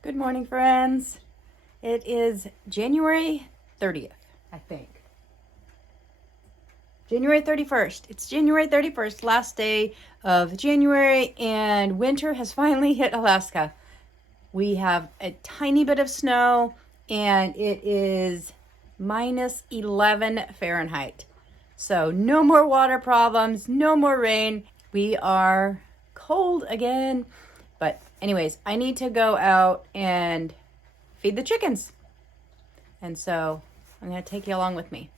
Good morning, friends. It is January 30th, I think. January 31st. It's January 31st, last day of January, and winter has finally hit Alaska. We have a tiny bit of snow, and it is minus 11 Fahrenheit. So no more water problems, no more rain. We are cold again. But anyways, I need to go out and feed the chickens. And so I'm going to take you along with me.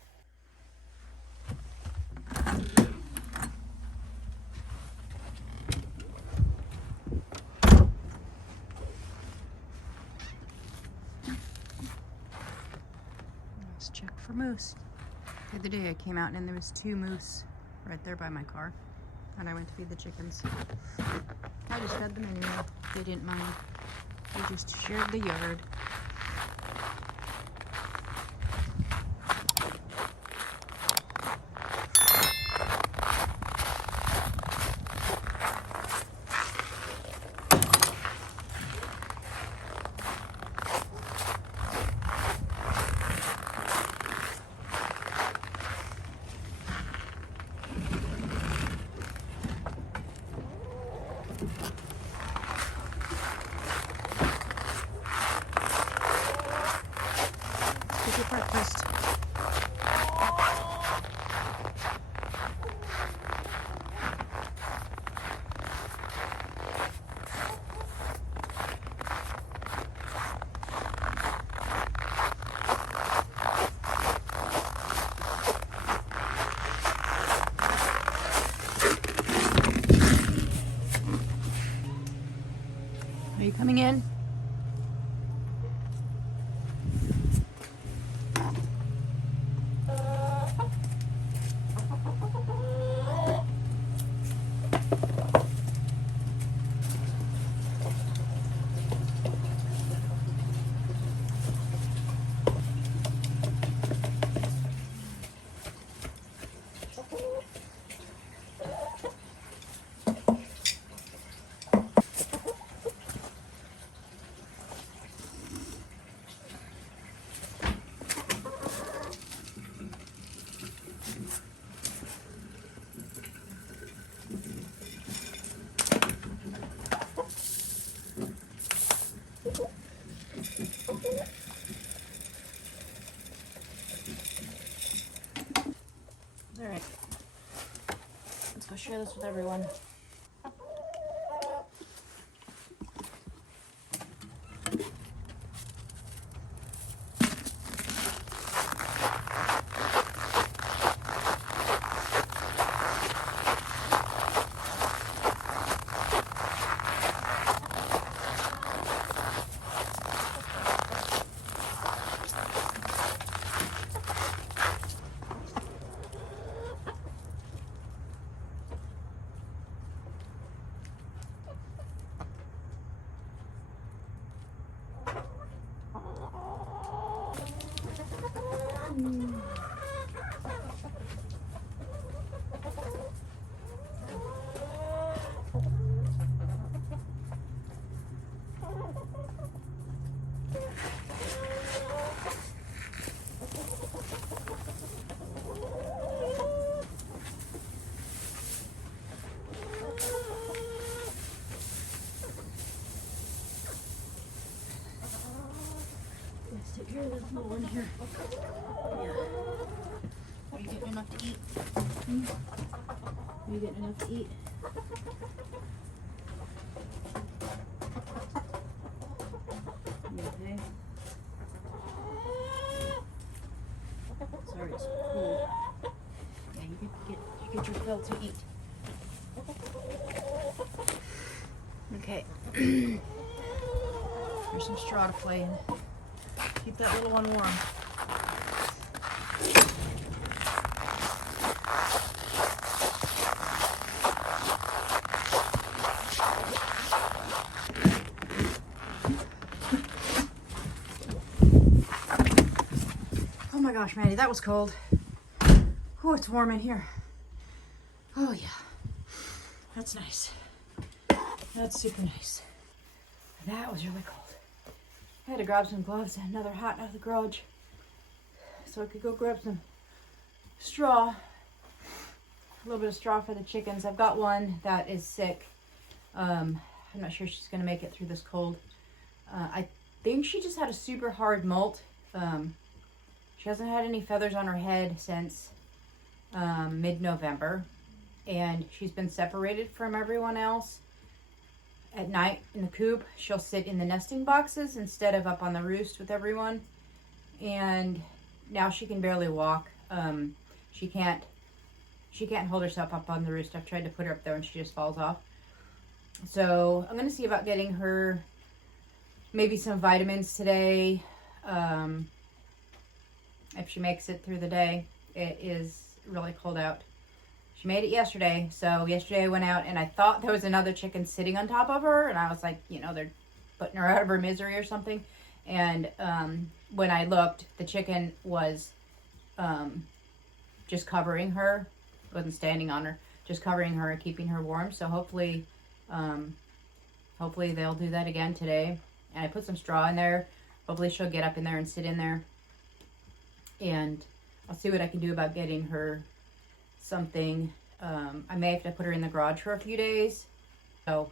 Let's check for moose. The other day I came out and there was 2 moose right there by my car. And I went to feed the chickens. I just fed them anyway. They didn't mind. We just shared the yard. Get your breakfast. Are you coming in? All right, let's go share this with everyone. Let's take care of this little one here. Yeah. Are you getting enough to eat? Are you getting enough to eat? You okay? Sorry, it's cold. Yeah, you get your fill to eat. Okay. There's some straw to play in. Keep that little one warm. Oh my gosh, Maddie, that was cold. Oh, it's warm in here. Oh yeah, that's nice. That's super nice. That was really cold. I had to grab some gloves and another hat out of the garage so I could go grab some straw. A little bit of straw for the chickens. I've got one that is sick. I'm not sure she's going to make it through this cold. I think she just had a super hard molt. She hasn't had any feathers on her head since mid-November. And she's been separated from everyone else. At night in the coop, she'll sit in the nesting boxes instead of up on the roost with everyone. And now she can barely walk. She can't hold herself up on the roost. I've tried to put her up there and she just falls off. So I'm going to see about getting her maybe some vitamins today. If she makes it through the day. It is really cold out. She made it yesterday. So yesterday I went out and I thought there was another chicken sitting on top of her. And I was like, you know, they're putting her out of her misery or something. And when I looked, the chicken was just covering her. Wasn't standing on her. Just covering her and keeping her warm. So hopefully they'll do that again today. And I put some straw in there. Hopefully she'll get up in there and sit in there. And I'll see what I can do about getting her something. I may have to put her in the garage for a few days. So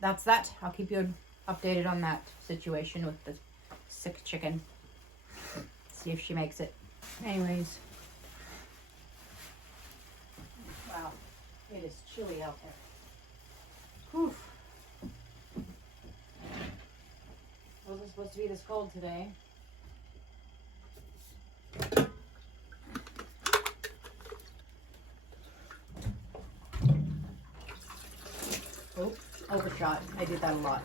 that's that. I'll keep you updated on that situation with the sick chicken. See if she makes it. Anyways. Wow. It is chilly out there. Whew. Wasn't supposed to be this cold today. Oh, overshot. I did that a lot.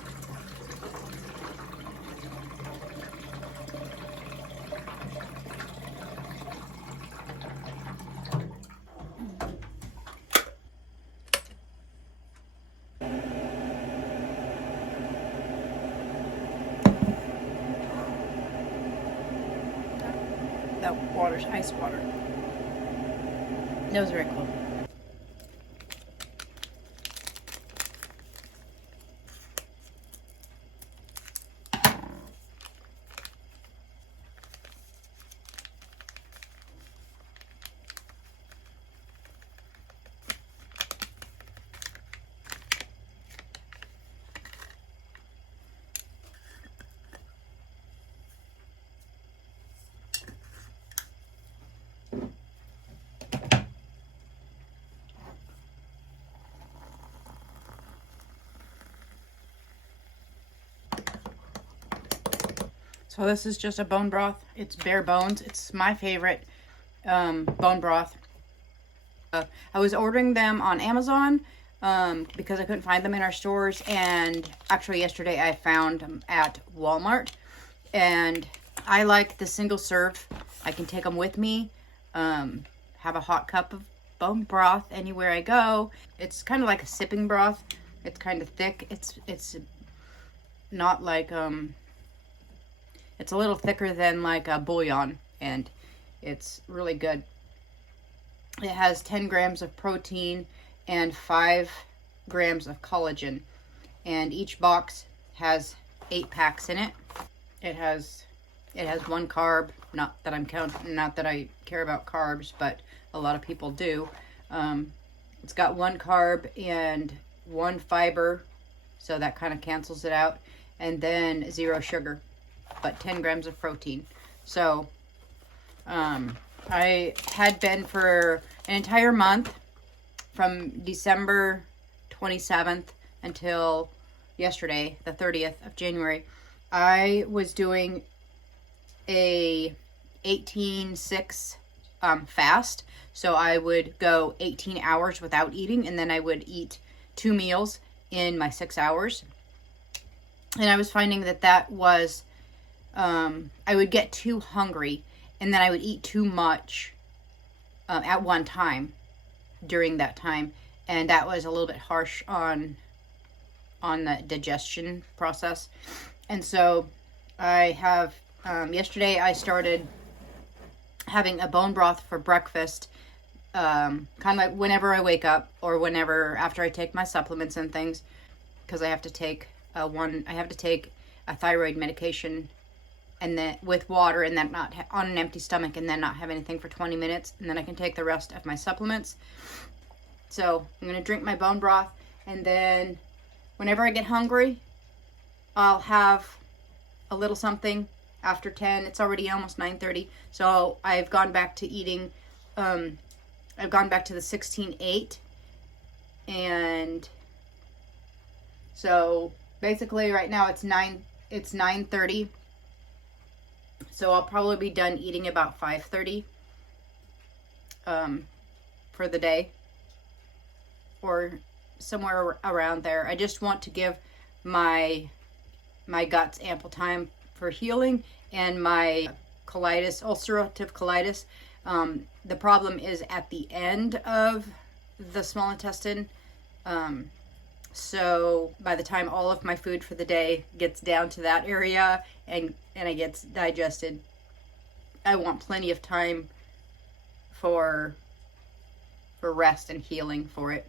That water's ice water. That was very cool. So this is just a bone broth. It's bare bones. It's my favorite bone broth. I was ordering them on Amazon because I couldn't find them in our stores. And actually yesterday I found them at Walmart. And I like the single serve. I can take them with me. Have a hot cup of bone broth anywhere I go. It's kind of like a sipping broth. It's kind of thick. It's not like it's a little thicker than like a bouillon, and it's really good. It has 10 grams of protein and 5 grams of collagen, and each box has 8 packs in it. It has 1 carb. Not that I care about carbs, but a lot of people do. It's got 1 carb and 1 fiber, so that kind of cancels it out, and then 0 sugar, but 10 grams of protein. So I had been for an entire month from December 27th until yesterday, the 30th of January. I was doing a 18-6 fast. So I would go 18 hours without eating, and then I would eat 2 meals in my 6 hours. And I was finding that was, I would get too hungry, and then I would eat too much at one time during that time. And that was a little bit harsh on the digestion process. And so I have, yesterday I started having a bone broth for breakfast, kind of like whenever I wake up or whenever after I take my supplements and things, because I have to take a thyroid medication, and then with water, and then not on an empty stomach, and then not have anything for 20 minutes, and then I can take the rest of my supplements. So I'm going to drink my bone broth, and then whenever I get hungry, I'll have a little something after 10. It's already almost 9:30, so I've gone back to eating, I've gone back to the 16-8, and so basically right now it's 9:30, so I'll probably be done eating about 5:30 for the day, or somewhere around there. I just want to give my guts ample time for healing, and my colitis, ulcerative colitis. The problem is at the end of the small intestine. So by the time all of my food for the day gets down to that area and it gets digested, I want plenty of time for rest and healing for it.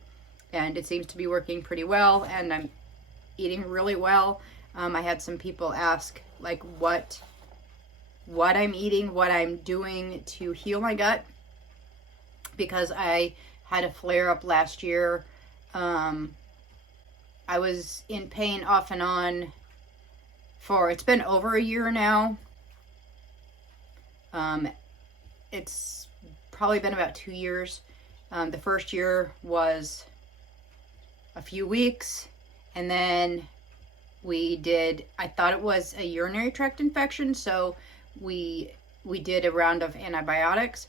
And it seems to be working pretty well, and I'm eating really well. I had some people ask like what I'm eating, what I'm doing to heal my gut, because I had a flare up last year. I was in pain off and on it's been over a year now. It's probably been about 2 years. The first year was a few weeks, and then I thought it was a urinary tract infection, so we did a round of antibiotics,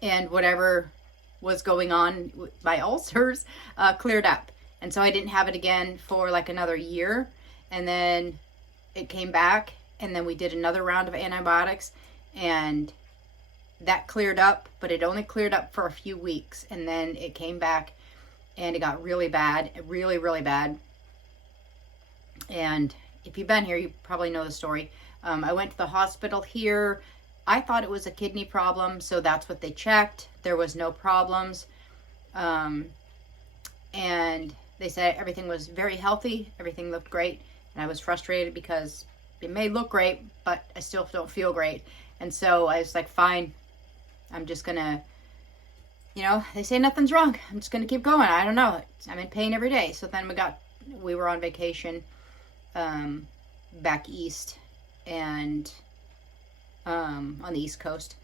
and whatever was going on with my ulcers cleared up. And so I didn't have it again for like another year, and then it came back, and then we did another round of antibiotics, and that cleared up, but it only cleared up for a few weeks, and then it came back, and it got really bad, really, really bad. And if you've been here, you probably know the story. I went to the hospital here. I thought it was a kidney problem, so that's what they checked. There was no problems. And they said everything was very healthy. Everything looked great. And I was frustrated because it may look great, but I still don't feel great. And so I was like, fine, I'm just going to, they say nothing's wrong. I'm just going to keep going. I don't know. I'm in pain every day. So then we were on vacation back east, and on the East Coast,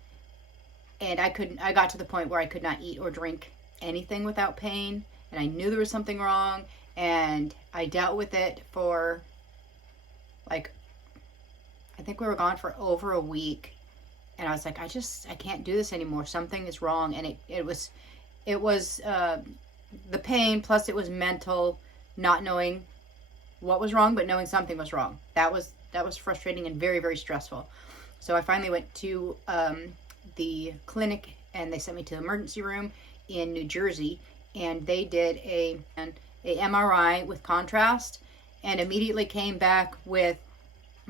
and I got to the point where I could not eat or drink anything without pain, and I knew there was something wrong, and I dealt with it for I think we were gone for over a week, and I was like, I can't do this anymore. Something is wrong. And it was the pain, plus it was mental, not knowing what was wrong, but knowing something was wrong. That was frustrating and very, very stressful. So I finally went to the clinic, and they sent me to the emergency room in New Jersey, and they did a MRI with contrast, and immediately came back with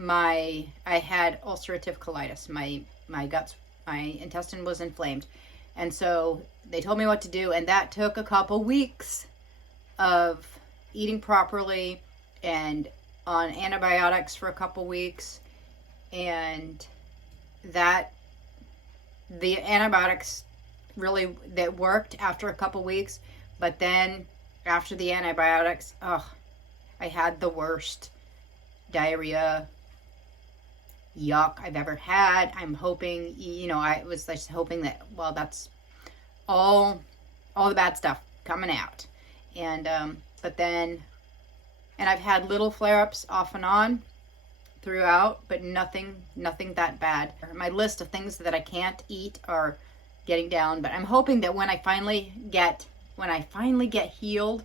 I had ulcerative colitis. My guts, my intestine was inflamed. And so they told me what to do, and that took a couple weeks of eating properly and on antibiotics for a couple weeks, and the antibiotics really, that worked after a couple weeks. But then after the antibiotics, I had the worst diarrhea, yuck I've ever had. I'm hoping, I was just hoping that, well, that's all the bad stuff coming out. And but then, and I've had little flare-ups off and on throughout, but nothing that bad. My list of things that I can't eat are getting down, but I'm hoping that when I finally get healed,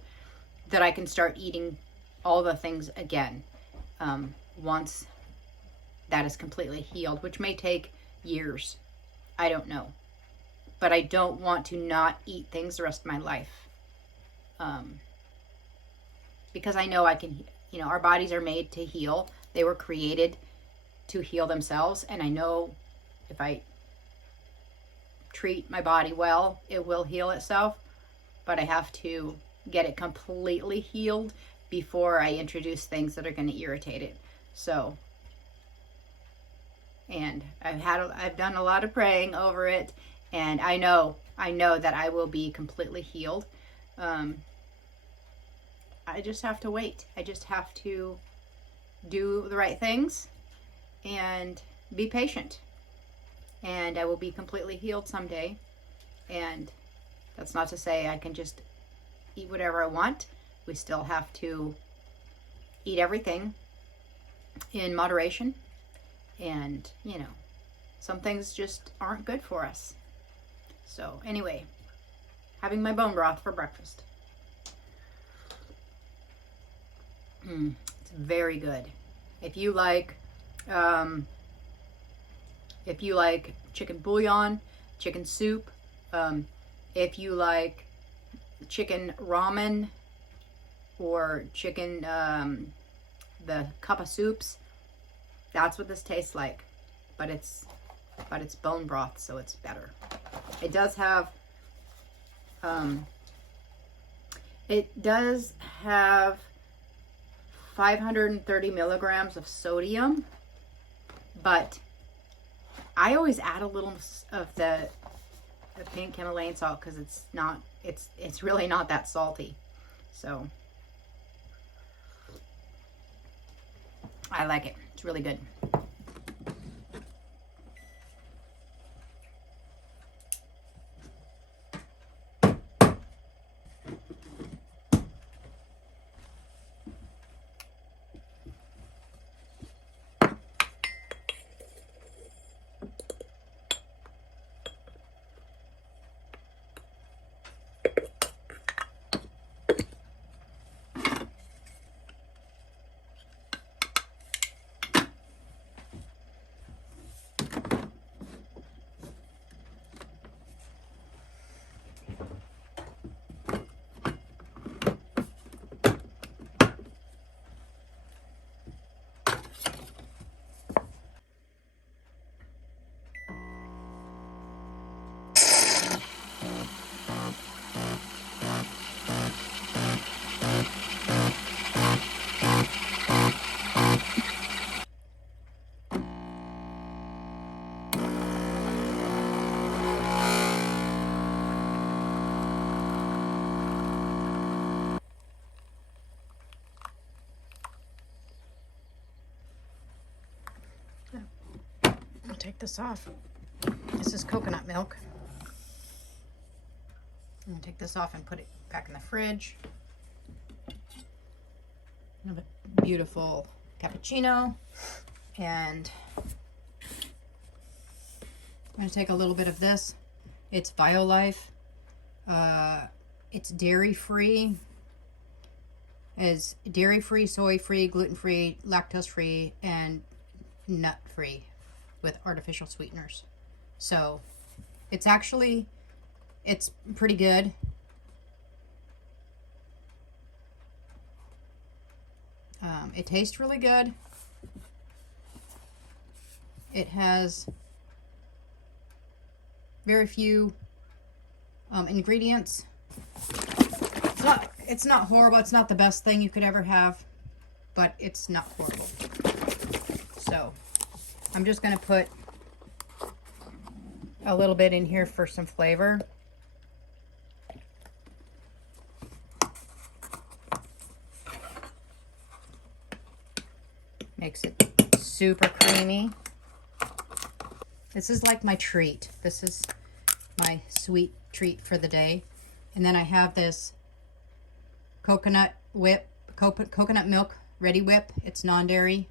that I can start eating all the things again, once that is completely healed, which may take years. I don't know. But I don't want to not eat things the rest of my life. Because I know I can, our bodies are made to heal. They were created to heal themselves. And I know if I treat my body well, it will heal itself. But I have to get it completely healed before I introduce things that are going to irritate it. So, and I've done a lot of praying over it, and I know that I will be completely healed. I just have to wait. I just have to do the right things and be patient, and I will be completely healed someday. And that's not to say I can just eat whatever I want. We still have to eat everything in moderation, and some things just aren't good for us. So anyway, having my bone broth for breakfast. It's very good. If you like chicken bouillon, chicken soup, if you like chicken ramen or chicken, the cup of soups, that's what this tastes like. But it's bone broth, so it's better. It does have 530 milligrams of sodium, but I always add a little of the pink Himalayan salt because it's really not that salty. So I like it. It's really good. I'll take this off. This is coconut milk. I'm going to take this off and put it back in the fridge. I have a beautiful cappuccino, and I'm going to take a little bit of this. It's BioLife. It's dairy-free. It's dairy-free, soy-free, gluten-free, lactose-free, and nut-free with artificial sweeteners. So it's pretty good. It tastes really good. It has very few ingredients. It's not horrible. It's not the best thing you could ever have, but it's not horrible. So I'm just going to put a little bit in here for some flavor. Makes it super creamy. This is like my treat. This is my sweet treat for the day. And then I have this coconut milk ready whip. It's non-dairy.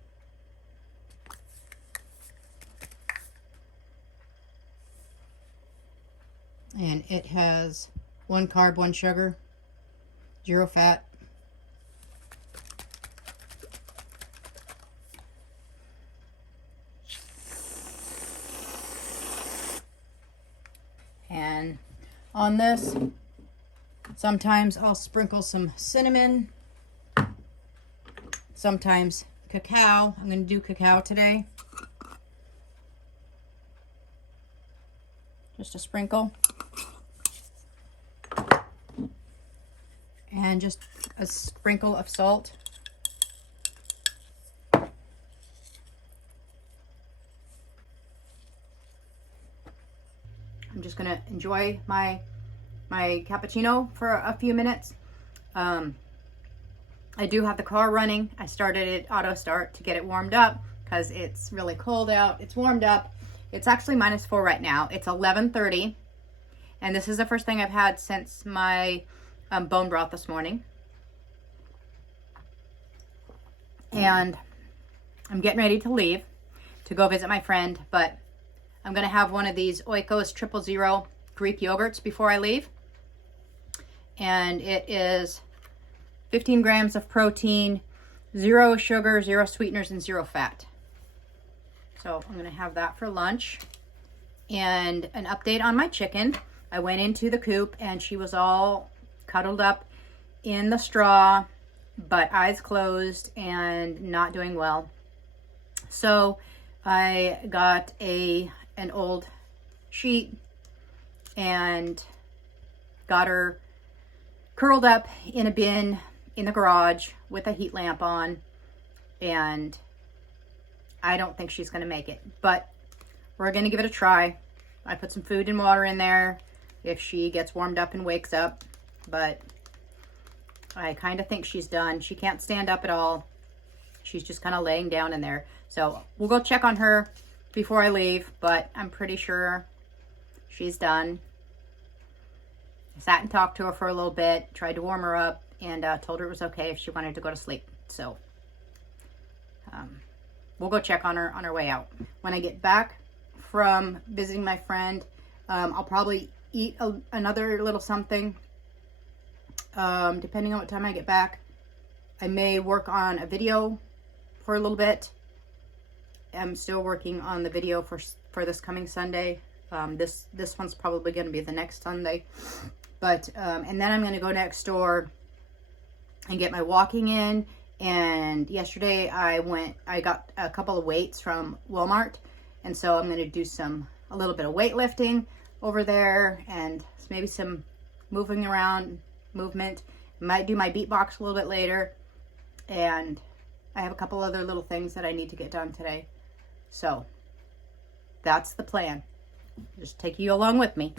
And it has 1 carb, 1 sugar, 0 fat. And on this, sometimes I'll sprinkle some cinnamon, sometimes cacao. I'm going to do cacao today. Just a sprinkle. and just a sprinkle of salt. I'm just gonna enjoy my cappuccino for a few minutes. I do have the car running. I started it auto start to get it warmed up because it's really cold out. It's warmed up. It's actually -4 right now. It's 11:30, and this is the first thing I've had since my bone broth this morning. And I'm getting ready to leave to go visit my friend, but I'm gonna have one of these Oikos 000 Greek yogurts before I leave. And it is 15 grams of protein, 0 sugar, 0 sweeteners, and 0 fat. So I'm gonna have that for lunch. And an update on my chicken. I went into the coop and she was all cuddled up in the straw, but eyes closed and not doing well. So I got an old sheet and got her curled up in a bin in the garage with a heat lamp on, and I don't think she's going to make it, but we're going to give it a try. I put some food and water in there if she gets warmed up and wakes up, but I kind of think she's done. She can't stand up at all. She's just kind of laying down in there. So we'll go check on her before I leave, but I'm pretty sure she's done. I sat and talked to her for a little bit, tried to warm her up, and told her it was okay if she wanted to go to sleep. So we'll go check on her on her way out. When I get back from visiting my friend, I'll probably eat another little something, depending on what time I get back. I may work on a video for a little bit. I'm still working on the video for this coming Sunday. This one's probably going to be the next Sunday. But, and then I'm going to go next door and get my walking in. And yesterday I got a couple of weights from Walmart. And so I'm going to do a little bit of weightlifting over there and maybe some moving around movement. Might do my beatbox a little bit later. And I have a couple other little things that I need to get done today. So that's the plan. Just take you along with me.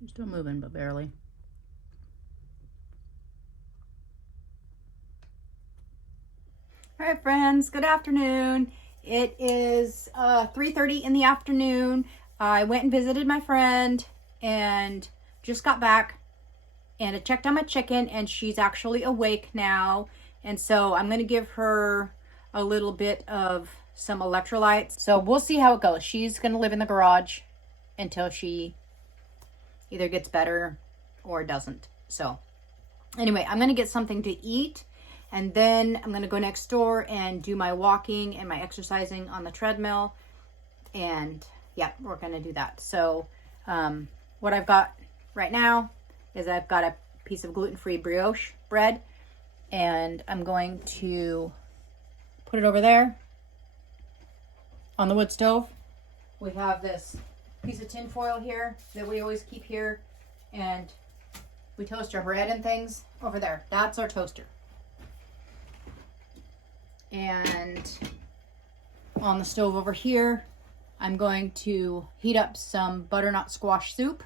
You're still moving, but barely. All right, friends, good afternoon. It is 3:30 in the afternoon. I went and visited my friend and just got back, and I checked on my chicken, and she's actually awake now. And so I'm going to give her a little bit of some electrolytes. So we'll see how it goes. She's going to live in the garage until she either gets better or doesn't. So anyway, I'm going to get something to eat, and then I'm going to go next door and do my walking and my exercising on the treadmill. And yeah, we're going to do that. So what I've got right now is I've got a piece of gluten-free brioche bread, and I'm going to put it over there on the wood stove. We have this piece of tin foil here that we always keep here, and we toast our bread and things over there. That's our toaster. And on the stove over here, I'm going to heat up some butternut squash soup,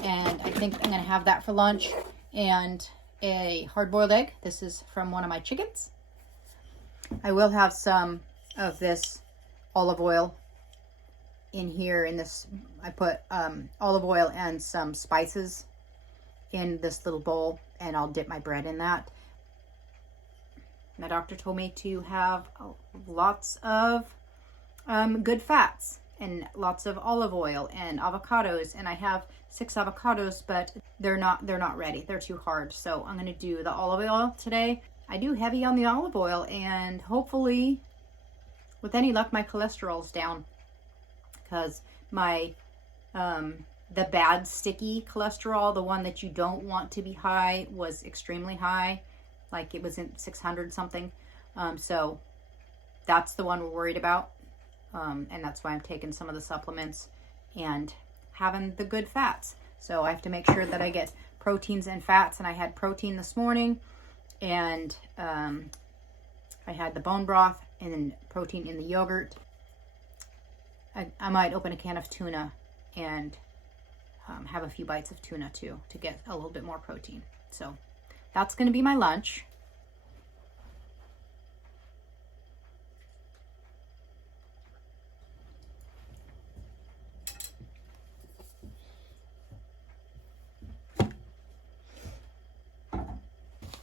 and I think I'm going to have that for lunch, and a hard-boiled egg. This is from one of my chickens. I will have some of this olive oil in here. In this, I put olive oil and some spices in this little bowl, and I'll dip my bread in that. My doctor told me to have lots of good fats, and lots of olive oil and avocados, and I have 6 avocados, but they're not ready. They're too hard. So I'm going to do the olive oil today. I do heavy on the olive oil, and hopefully with any luck my cholesterol's down, because my the bad sticky cholesterol, the one that you don't want to be high, was extremely high. Like it was in 600 something. So that's the one we're worried about. And that's why I'm taking some of the supplements and having the good fats. So I have to make sure that I get proteins and fats. And I had protein this morning, and I had the bone broth and protein in the yogurt. I might open a can of tuna and have a few bites of tuna too to get a little bit more protein. So that's going to be my lunch.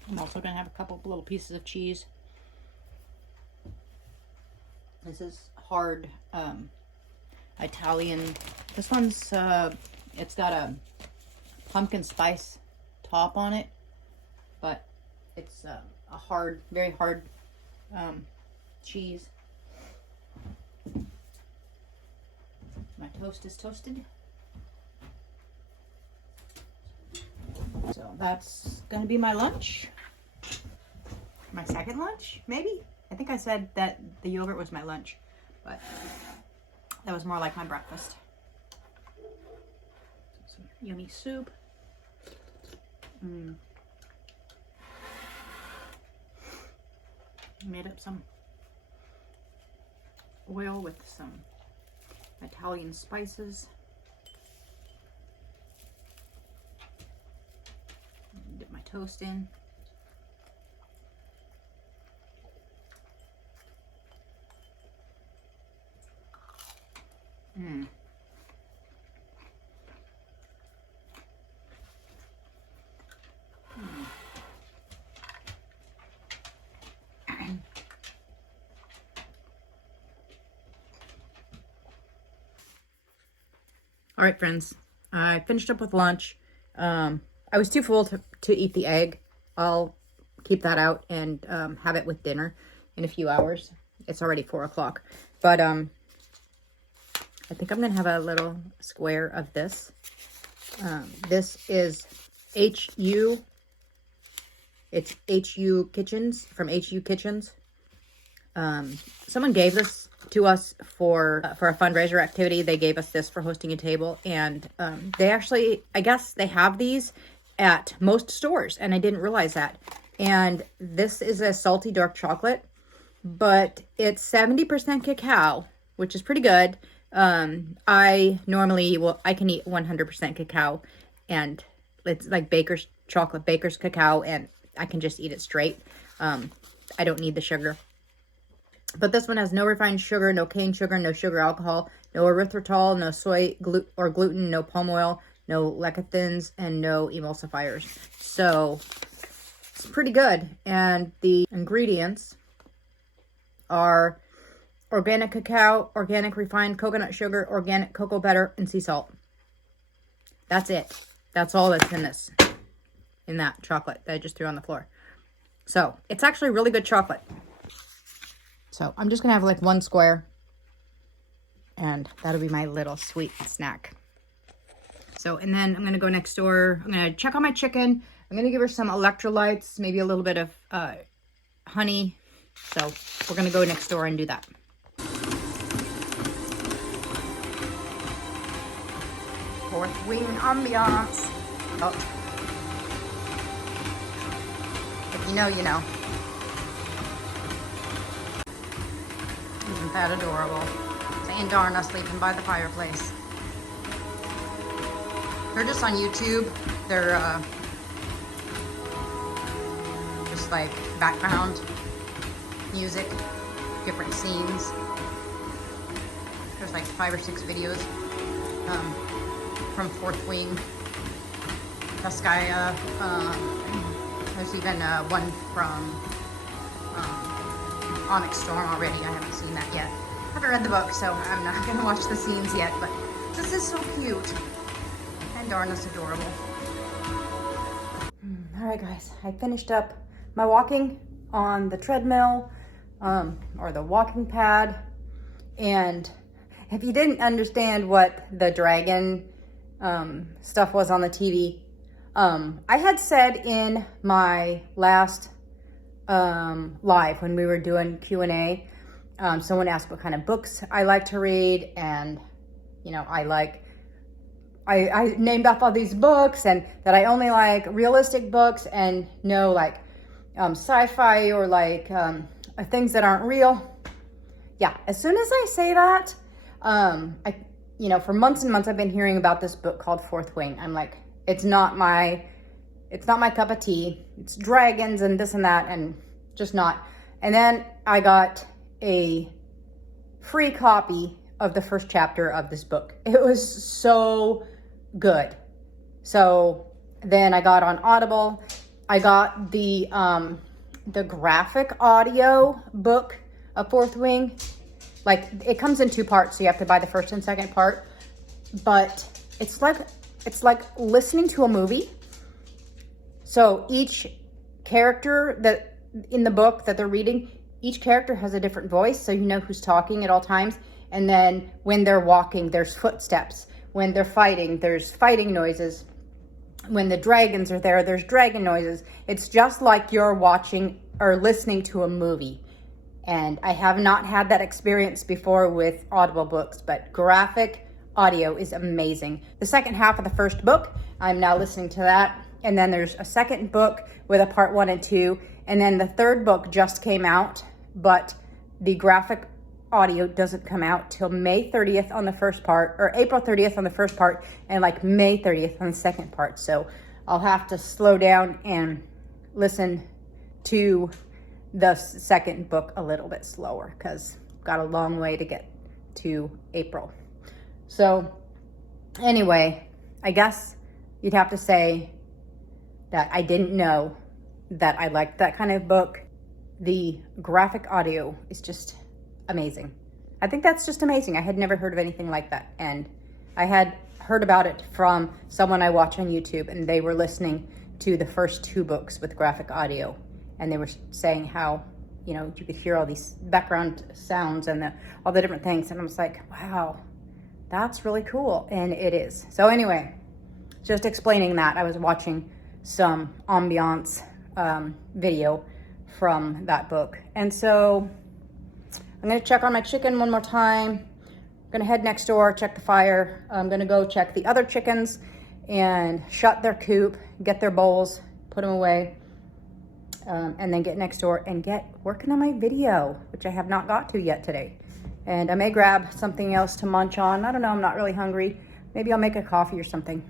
I'm also going to have a couple little pieces of cheese. This is hard Italian. This one's, it's got a pumpkin spice top on it, but it's a hard, very hard cheese. My toast is toasted. So that's going to be my lunch. My second lunch, maybe? I think I said that the yogurt was my lunch, but that was more like my breakfast. Some yummy soup. Made up some oil with some Italian spices. Dip my toast in. All right, friends, I finished up with lunch. I was too full to eat the egg. I'll keep that out and have it with dinner in a few hours. It's already 4 o'clock, but I think I'm gonna have a little square of this. This is HU. It's HU Kitchens, from HU Kitchens. Someone gave this to us for a fundraiser activity. They gave us this for hosting a table, and they actually, I guess they have these at most stores, and I didn't realize that. And this is a salty dark chocolate, but it's 70% cacao, which is pretty good. I normally, I can eat 100% cacao, and it's like baker's chocolate, baker's cacao, and I can just eat it straight. I don't need the sugar. But this one has no refined sugar, no cane sugar, no sugar alcohol, no erythritol, no soy or gluten, no palm oil, no lecithins, and no emulsifiers. So it's pretty good. And the ingredients are organic cacao, organic refined coconut sugar, organic cocoa butter, and sea salt. That's it. That's all that's in that chocolate that I just threw on the floor. So it's actually really good chocolate. So I'm just going to have like one square, and that'll be my little sweet snack. So, and then I'm going to go next door. I'm going to check on my chicken. I'm going to give her some electrolytes, maybe a little bit of honey. So we're going to go next door and do that. Fourth wing ambiance. Oh. If you know, you know. Isn't that adorable? Saying Darna sleeping by the fireplace. They're just on YouTube. They're just like background music, different scenes. There's like 5 or 6 videos from Fourth Wing, Tuskaya. There's even one from Onyx Storm already. I haven't seen that yet. haven't read the book, so I'm not gonna watch the scenes yet, but this is so cute. And darn, it's adorable. All right, guys, I finished up my walking on the treadmill, or the walking pad. And if you didn't understand what the dragon stuff was on the TV, I had said in my last live when we were doing Q&A, someone asked what kind of books I like to read, and you know, I named off all these books, and that I only like realistic books and no like sci-fi or like things that aren't real. Yeah, as soon as I say that, you know, for months and months I've been hearing about this book called Fourth Wing. I'm like, it's not my cup of tea. It's dragons and this and that, and just not. And then I got a free copy of the first chapter of this book. It was so good. So then I got on Audible. I got the graphic audio book of Fourth Wing. Like, it comes in 2 parts, so you have to buy the first and second part. But it's like listening to a movie. So each character that in the book that they're reading, each character has a different voice, so you know who's talking at all times. And then when they're walking, there's footsteps. When they're fighting, there's fighting noises. When the dragons are there, there's dragon noises. It's just like you're watching or listening to a movie. And I have not had that experience before with Audible books, but graphic audio is amazing. The second half of the first book, I'm now listening to that. And then there's a second book with a part 1 and 2. And then the third book just came out, but the graphic audio doesn't come out till May 30th on the first part, or April 30th on the first part, and like May 30th on the second part. So I'll have to slow down and listen to the second book a little bit slower, because I've got a long way to get to April. So anyway, I guess you'd have to say that I didn't know that I liked that kind of book. The graphic audio is just amazing. I think that's just amazing. I had never heard of anything like that. And I had heard about it from someone I watch on YouTube, and they were listening to the first 2 books with graphic audio. And they were saying how, you know, you could hear all these background sounds and all the different things. And I was like, wow, that's really cool. And it is. So anyway, just explaining that, I was watching some ambiance video from that book. And so I'm gonna check on my chicken one more time. I'm gonna head next door, check the fire. I'm gonna go check the other chickens and shut their coop, get their bowls, put them away, and then get next door and get working on my video, which I have not got to yet today. And I may grab something else to munch on. I don't know, I'm not really hungry. Maybe I'll make a coffee or something.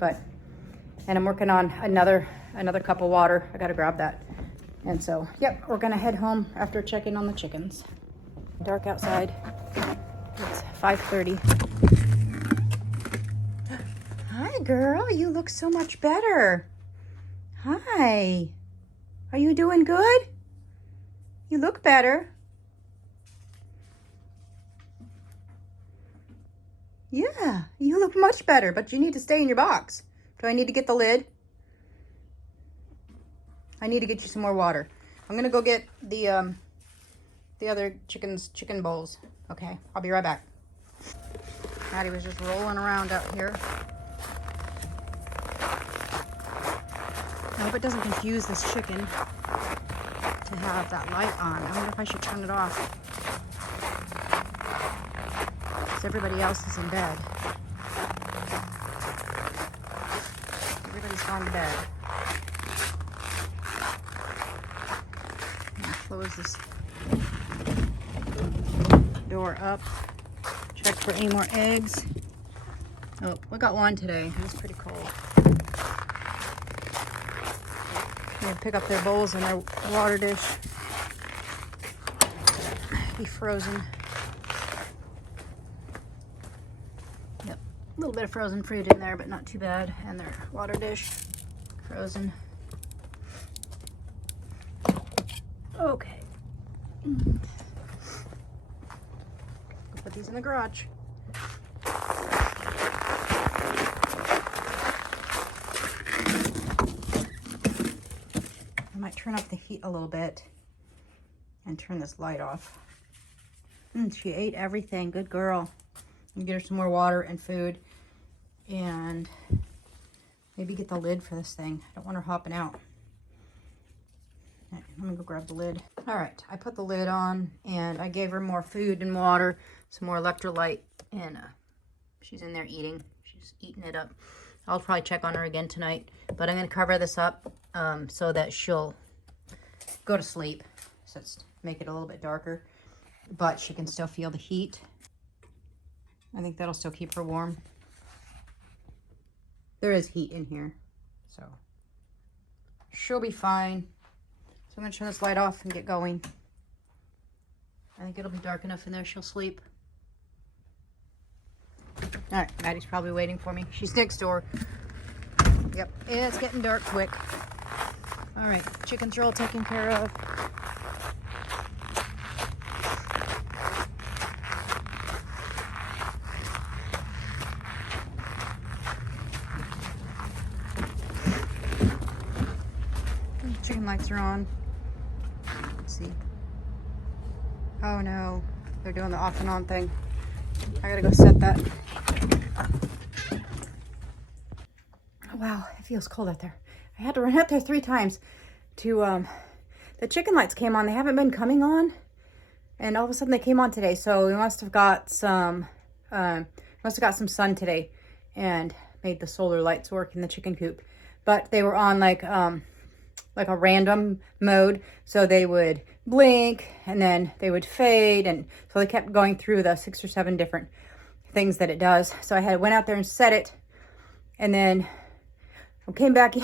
And I'm working on another cup of water. I gotta grab that. And so, yep, we're gonna head home after checking on the chickens. Dark outside. It's 5:30. Hi, girl. You look so much better. Hi. Are you doing good? You look better. Yeah, you look much better, but you need to stay in your box. Do I need to get the lid? I need to get you some more water. I'm gonna go get the other chicken bowls. Okay, I'll be right back. Maddie was just rolling around out here. I hope it doesn't confuse this chicken to have that light on. I wonder if I should turn it off, because everybody else is in bed. Everybody's gone to bed. Close this door up. Check for any more eggs. Oh, we got one today. It was pretty cold. I'm gonna pick up their bowls and their water dish. Be frozen. Yep, a little bit of frozen fruit in there, but not too bad. And their water dish, frozen. Okay. put these in the garage. I might turn up the heat a little bit and turn this light off. She ate everything. Good girl. And get her some more water and food. And maybe get the lid for this thing. I don't want her hopping out. Right, let me go grab the lid. All right, I put the lid on and I gave her more food and water, some more electrolyte, and she's in there eating. She's eating it up. I'll probably check on her again tonight, but I'm going to cover this up so that she'll go to sleep. So let's make it a little bit darker, but she can still feel the heat. I think that'll still keep her warm. There is heat in here, so she'll be fine. So I'm going to turn this light off and get going. I think it'll be dark enough in there she'll sleep. All right, Maddie's probably waiting for me. She's next door. Yep, it's getting dark quick. All right, chickens are all taken care of. Chicken lights are on. Let's see. Oh no, they're doing the off and on thing. I gotta go set that. Oh, wow, it feels cold out there. I had to run out there 3 times to, the chicken lights came on. They haven't been coming on. And all of a sudden they came on today. So we must have got some sun today and made the solar lights work in the chicken coop. But they were on like a random mode. So they would blink and then they would fade. And so they kept going through the 6 or 7 different things that it does. So I went out there and set it, and then I came back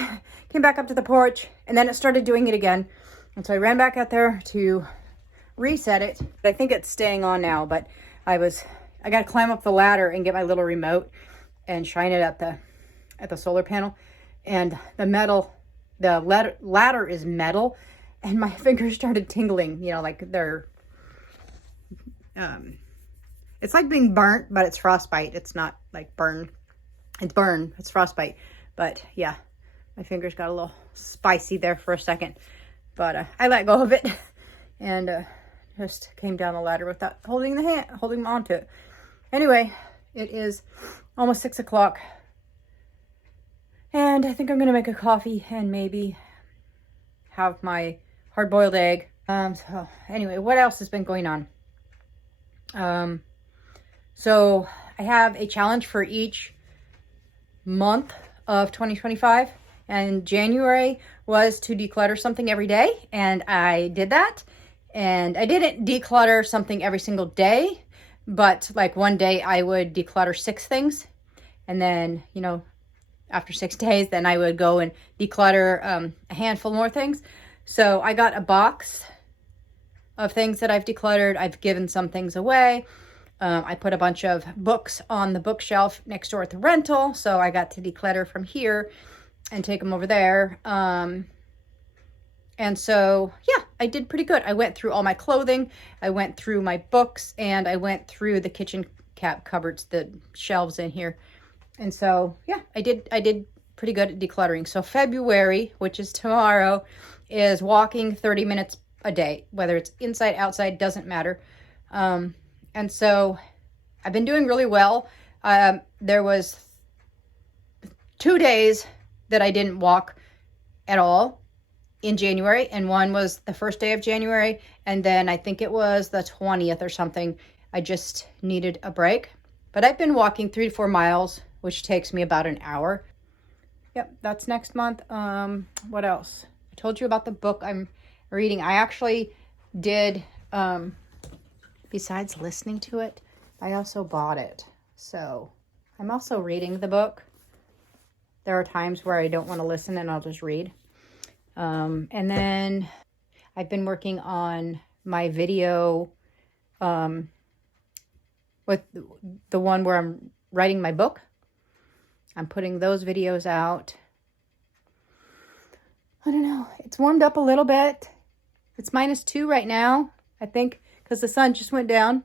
up to the porch, and then it started doing it again. And so I ran back out there to reset it. I think it's staying on now, but I got to climb up the ladder and get my little remote and shine it at the solar panel. And the ladder is metal, and my fingers started tingling, you know, like they're, it's like being burnt, but it's frostbite. It's not like burn. It's burn. It's frostbite. But yeah, my fingers got a little spicy there for a second. But I let go of it and just came down the ladder without holding on to it. Anyway, it is almost 6 o'clock. And I think I'm going to make a coffee and maybe have my hard-boiled egg. So anyway, what else has been going on? So I have a challenge for each month of 2025, and January was to declutter something every day, and I did that. And I didn't declutter something every single day, but like one day I would declutter 6 things, and then, you know, after 6 days, then I would go and declutter a handful more things. So I got a box of things that I've decluttered. I've given some things away. I put a bunch of books on the bookshelf next door at the rental, so I got to declutter from here and take them over there. And so, yeah, I did pretty good. I went through all my clothing, I went through my books, and I went through the kitchen cupboards, the shelves in here. And so, yeah, I did pretty good at decluttering. So February, which is tomorrow, is walking 30 minutes a day, whether it's inside, outside, doesn't matter. And so I've been doing really well. There was 2 days that I didn't walk at all in January, and one was the first day of January, and then I think it was the 20th or something. I just needed a break. But I've been walking 3 to 4 miles, which takes me about an hour. Yep, that's next month. What else? I told you about the book I'm reading. I actually did, besides listening to it, I also bought it. So I'm also reading the book. There are times where I don't want to listen and I'll just read. And then I've been working on my video with the one where I'm writing my book. I'm putting those videos out. I don't know. It's warmed up a little bit. It's -2 right now, I think, because the sun just went down.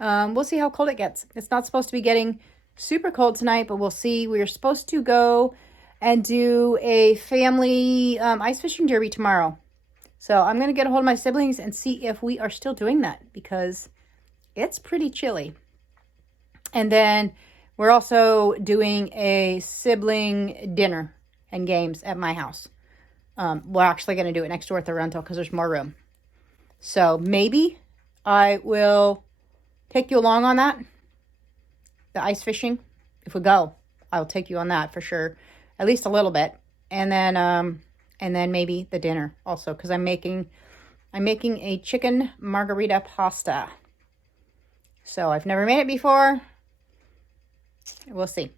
We'll see how cold it gets. It's not supposed to be getting super cold tonight, but we'll see. We're supposed to go and do a family ice fishing derby tomorrow. So I'm going to get a hold of my siblings and see if we are still doing that, because it's pretty chilly. And then we're also doing a sibling dinner and games at my house. We're actually going to do it next door at the rental because there's more room. So maybe I will take you along on that. The ice fishing. If we go, I'll take you on that for sure. At least a little bit. And then maybe the dinner also, because I'm making a chicken margarita pasta. So I've never made it before. We'll see.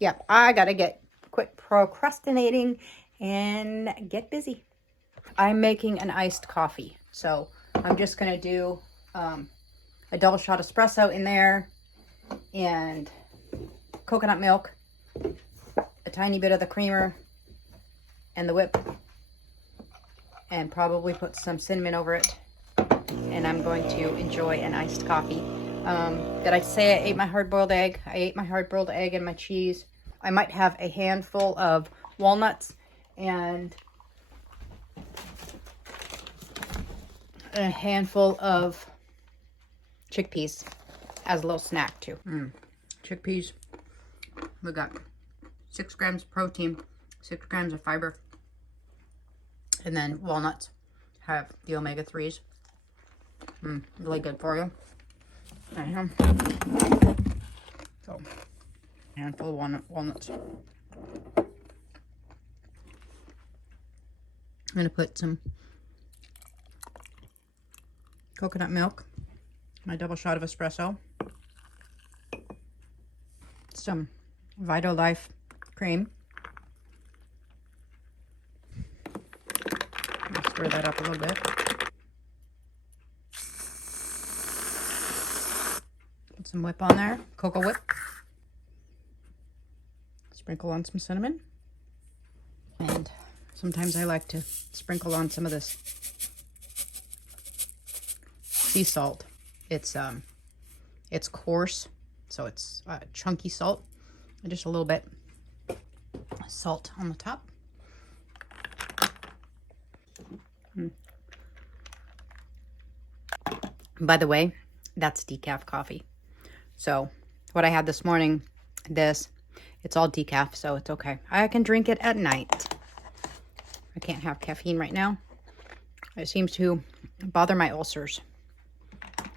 Yeah, I gotta quit procrastinating and get busy. I'm making an iced coffee. So I'm just gonna do a double shot espresso in there and coconut milk, a tiny bit of the creamer and the whip, and probably put some cinnamon over it. And I'm going to enjoy an iced coffee. Did I say I ate my hard-boiled egg? I ate my hard-boiled egg and my cheese. I might have a handful of walnuts and a handful of chickpeas as a little snack too. Chickpeas, we got 6 grams of protein, 6 grams of fiber, and then walnuts have the omega-3s. Really good for you. So, handful of walnuts. I'm going to put some coconut milk, my double shot of espresso, some Vitalife cream. Stir that up a little bit. Put some whip on there, cocoa whip. Sprinkle on some cinnamon. And sometimes I like to sprinkle on some of this sea salt. It's coarse, so it's chunky salt. And just a little bit salt on the top. By the way, that's decaf coffee. So what I had this morning, it's all decaf, so it's okay. I can drink it at night. I can't have caffeine right now. It seems to bother my ulcers.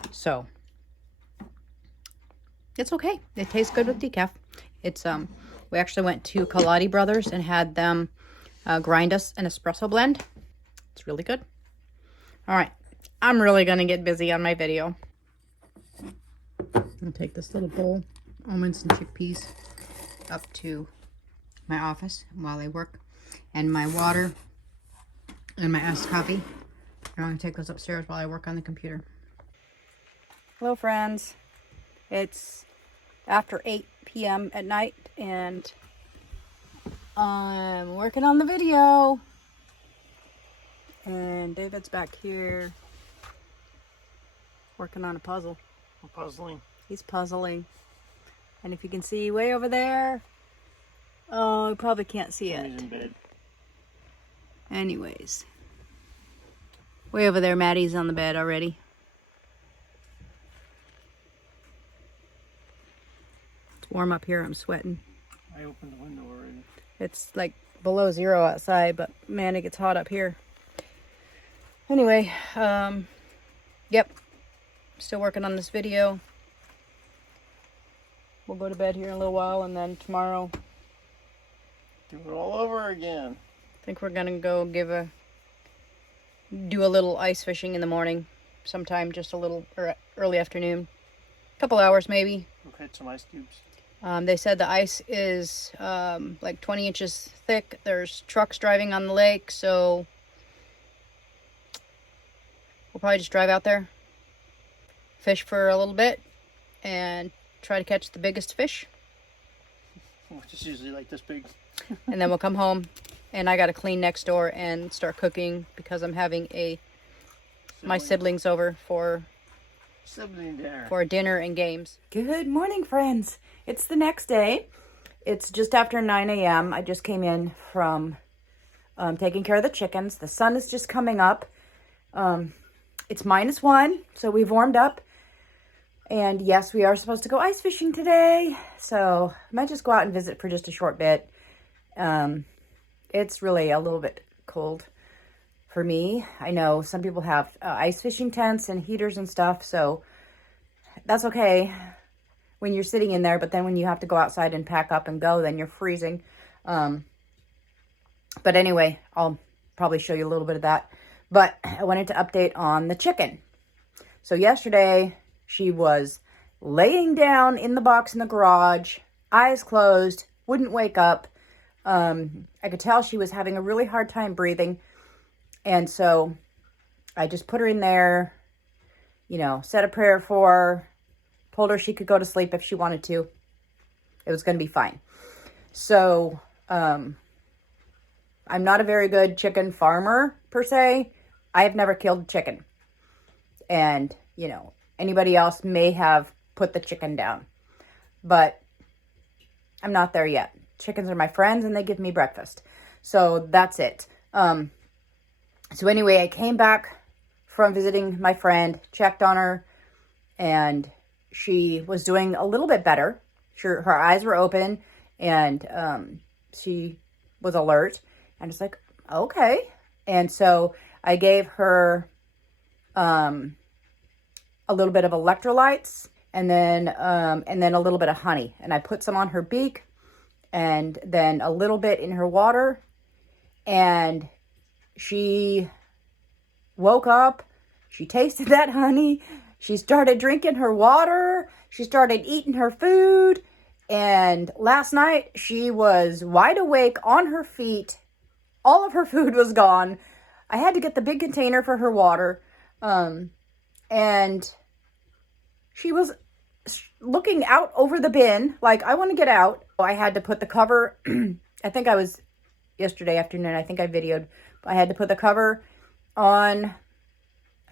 So it's okay. It tastes good with decaf. It's we actually went to Kaladi Brothers and had them grind us an espresso blend. It's really good. All right, I'm really gonna get busy on my video. I'll take this little bowl, almonds and chickpeas, up to my office while I work, and my water and my iced coffee. I'm gonna take those upstairs while I work on the computer. Hello friends, it's after 8 p.m. at night and I'm working on the video, and David's back here working on a puzzle. I'm puzzling. He's puzzling, and if you can see way over there, oh, you probably can't see it. He's in bed. Anyways, way over there, Maddie's on the bed already. It's warm up here. I'm sweating. I opened the window already. It's like below 0 outside, but man, it gets hot up here. Anyway, yep, still working on this video. We'll go to bed here in a little while, and then tomorrow Do it all over again. I think we're gonna go do a little ice fishing in the morning, sometime, just a little early afternoon, couple hours maybe. We'll catch some ice cubes. They said the ice is like 20 inches thick. There's trucks driving on the lake, so we'll probably just drive out there, fish for a little bit, and try to catch the biggest fish. Which is usually like this big. And then we'll come home, and I got to clean next door and start cooking because I'm having my siblings over for Sibling dinner. for dinner and games. Good morning, friends. It's the next day. It's just after 9 a.m. I just came in from taking care of the chickens. The sun is just coming up. It's -1, so we've warmed up. And yes, we are supposed to go ice fishing today. So I might just go out and visit for just a short bit. It's really a little bit cold for me. I know some people have ice fishing tents and heaters and stuff, so that's okay when you're sitting in there, but then when you have to go outside and pack up and go, then you're freezing. But anyway, I'll probably show you a little bit of that. But I wanted to update on the chicken. So yesterday, she was laying down in the box in the garage, eyes closed, wouldn't wake up. I could tell she was having a really hard time breathing. And so I just put her in there, you know, said a prayer for her, told her she could go to sleep if she wanted to. It was going to be fine. So, I'm not a very good chicken farmer per se. I have never killed a chicken. And, you know, anybody else may have put the chicken down. But I'm not there yet. Chickens are my friends and they give me breakfast. So that's it. So anyway, I came back from visiting my friend, checked on her, and she was doing a little bit better. Her eyes were open, and she was alert. And it's like, okay. And so I gave her a little bit of electrolytes, and then a little bit of honey. And I put some on her beak, and then a little bit in her water, and she woke up, she tasted that honey, she started drinking her water, she started eating her food, and last night she was wide awake on her feet. All of her food was gone. I had to get the big container for her water, and she was looking out over the bin like, I want to get out. I had to put the cover, I think I was yesterday afternoon, I think I videoed, I had to put the cover on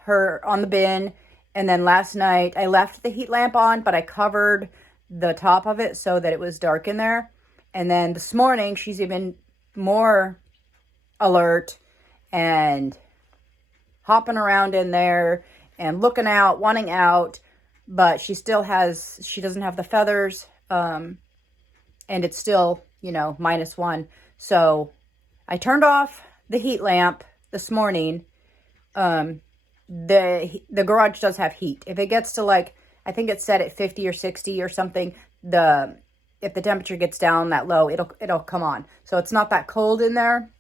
the bin, and then last night I left the heat lamp on, but I covered the top of it so that it was dark in there. And then this morning she's even more alert and hopping around in there and looking out, wanting out, but she doesn't have the feathers, and it's still, you know, -1. So I turned off the heat lamp this morning. The garage does have heat. If it gets to, like, I think it's set at 50 or 60 or something, if the temperature gets down that low, it'll come on. So it's not that cold in there.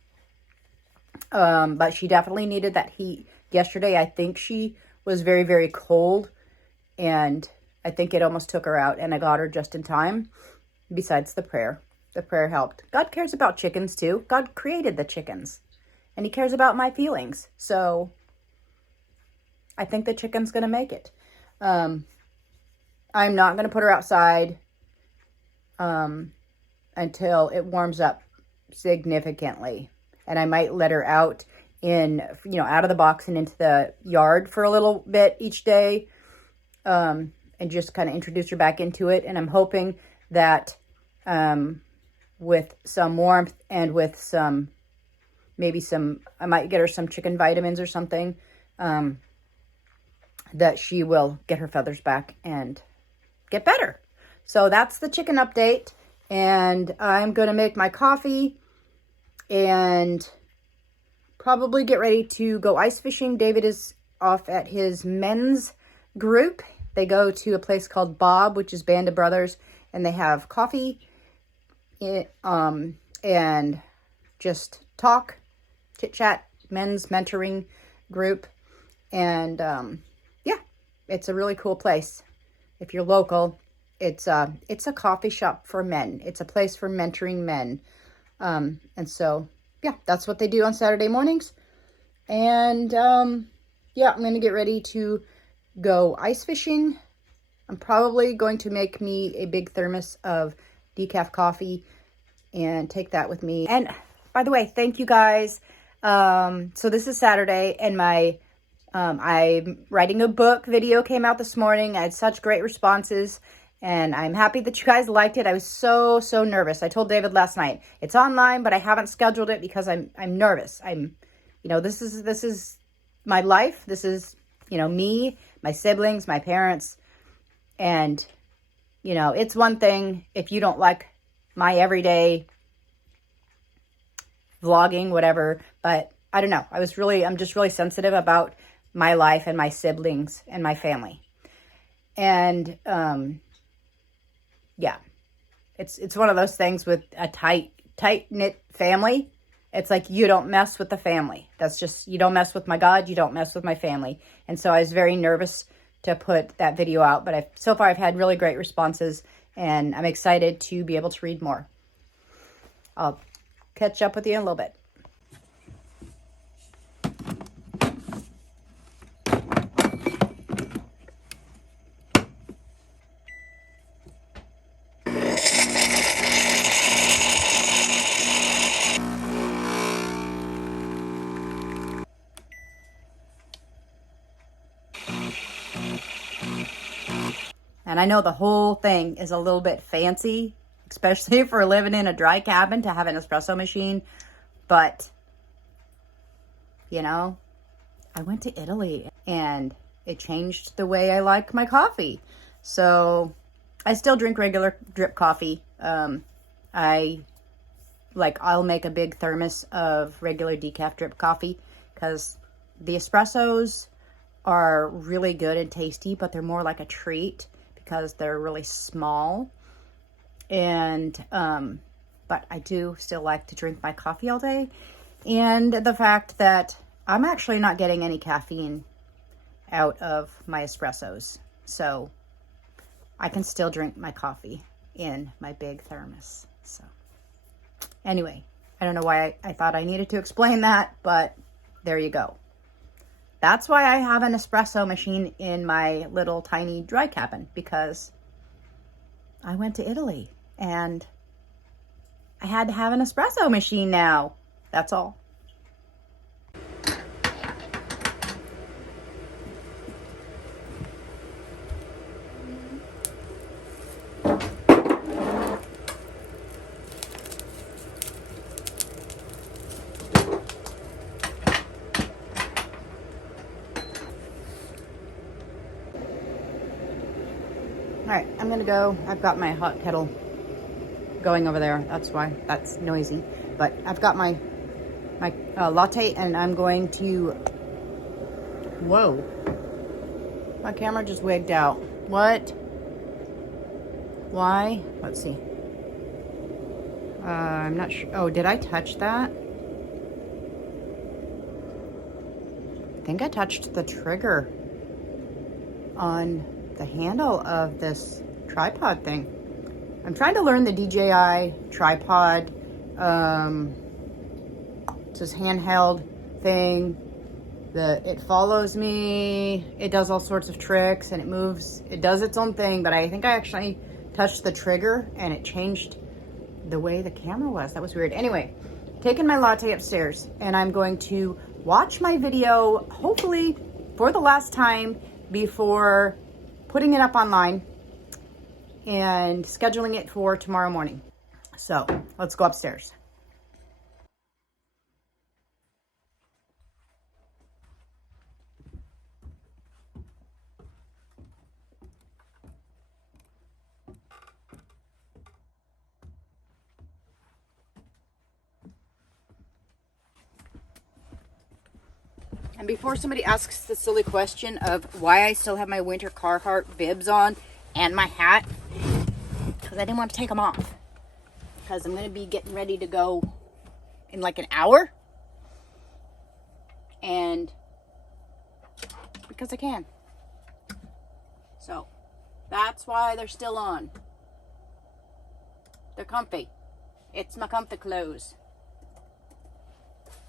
But she definitely needed that heat. Yesterday, I think she was very, very cold, and I think it almost took her out, and I got her just in time. Besides the prayer. The prayer helped. God cares about chickens too. God created the chickens, and he cares about my feelings. So I think the chicken's going to make it. I'm not going to put her outside until it warms up significantly. And I might let her out out of the box and into the yard for a little bit each day, and just kind of introduce her back into it. And I'm hoping that with some warmth and with I might get her some chicken vitamins or something, that she will get her feathers back and get better. So that's the chicken update. And I'm going to make my coffee and probably get ready to go ice fishing. David is off at his men's group. They go to a place called Bob, which is Band of Brothers, and they have coffee and just talk, chit-chat, men's mentoring group. And it's a really cool place. If you're local, it's a coffee shop for men. It's a place for mentoring men. And so, that's what they do on Saturday mornings. And, I'm going to get ready to go ice fishing. I'm probably going to make me a big thermos of decaf coffee and take that with me. And by the way, thank you guys. So this is Saturday, and my I'm writing a book. Video came out this morning. I had such great responses, and I'm happy that you guys liked it. I was so nervous. I told David last night, it's online, but I haven't scheduled it because I'm nervous. This is my life. This is, me, my siblings, my parents, and it's one thing if you don't like my everyday vlogging, whatever, but I don't know. I'm just really sensitive about my life and my siblings and my family. And, yeah, it's one of those things with a tight knit family. It's like, you don't mess with the family. That's just, you don't mess with my God. You don't mess with my family. And so I was very nervous to put that video out, but so far I've had really great responses, and I'm excited to be able to read more. I'll catch up with you in a little bit. And I know the whole thing is a little bit fancy, especially if we're living in a dry cabin, to have an espresso machine. But, I went to Italy and it changed the way I like my coffee. So I still drink regular drip coffee. I'll make a big thermos of regular decaf drip coffee because the espressos are really good and tasty, but they're more like a treat because they're really small. And, but I do still like to drink my coffee all day. And the fact that I'm actually not getting any caffeine out of my espressos. So I can still drink my coffee in my big thermos. So anyway, I don't know why I thought I needed to explain that, but there you go. That's why I have an espresso machine in my little tiny dry cabin, because I went to Italy and I had to have an espresso machine now. That's all. All right, I'm gonna go. I've got my hot kettle going over there. That's why that's noisy. But I've got my latte, and I'm going to. Whoa! My camera just wigged out. What? Why? Let's see. I'm not sure. Oh, did I touch that? I think I touched the trigger on the handle of this tripod thing. I'm trying to learn the DJI tripod. It's this handheld thing. It follows me. It does all sorts of tricks and it moves. It does its own thing, but I think I actually touched the trigger and it changed the way the camera was. That was weird. Anyway, taking my latte upstairs, and I'm going to watch my video, hopefully for the last time before putting it up online and scheduling it for tomorrow morning. So let's go upstairs. And before somebody asks the silly question of why I still have my winter Carhartt bibs on and my hat, because I didn't want to take them off. Because I'm going to be getting ready to go in like an hour. And because I can. So that's why they're still on. They're comfy. It's my comfy clothes.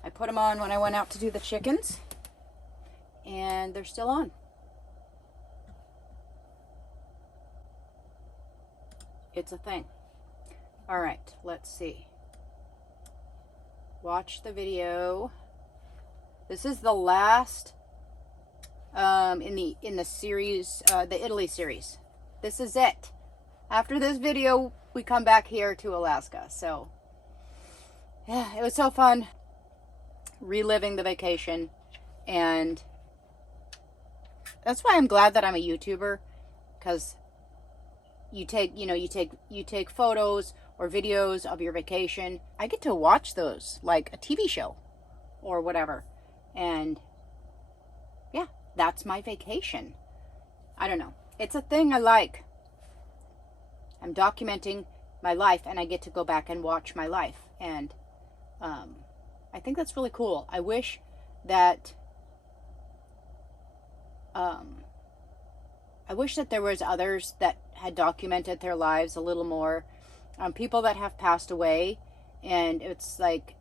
I put them on when I went out to do the chickens. And they're still on. It's a thing. All right, let's see. Watch the video. This is the last in the series, the Italy series. This is it. After this video, we come back here to Alaska. So yeah, it was so fun reliving the vacation, and that's why I'm glad that I'm a YouTuber, because you take photos or videos of your vacation. I get to watch those like a TV show or whatever, and yeah, that's my vacation. I don't know, it's a thing I like. I'm documenting my life, and I get to go back and watch my life, and I think that's really cool. I wish that there was others that had documented their lives a little more. People that have passed away, and it's like,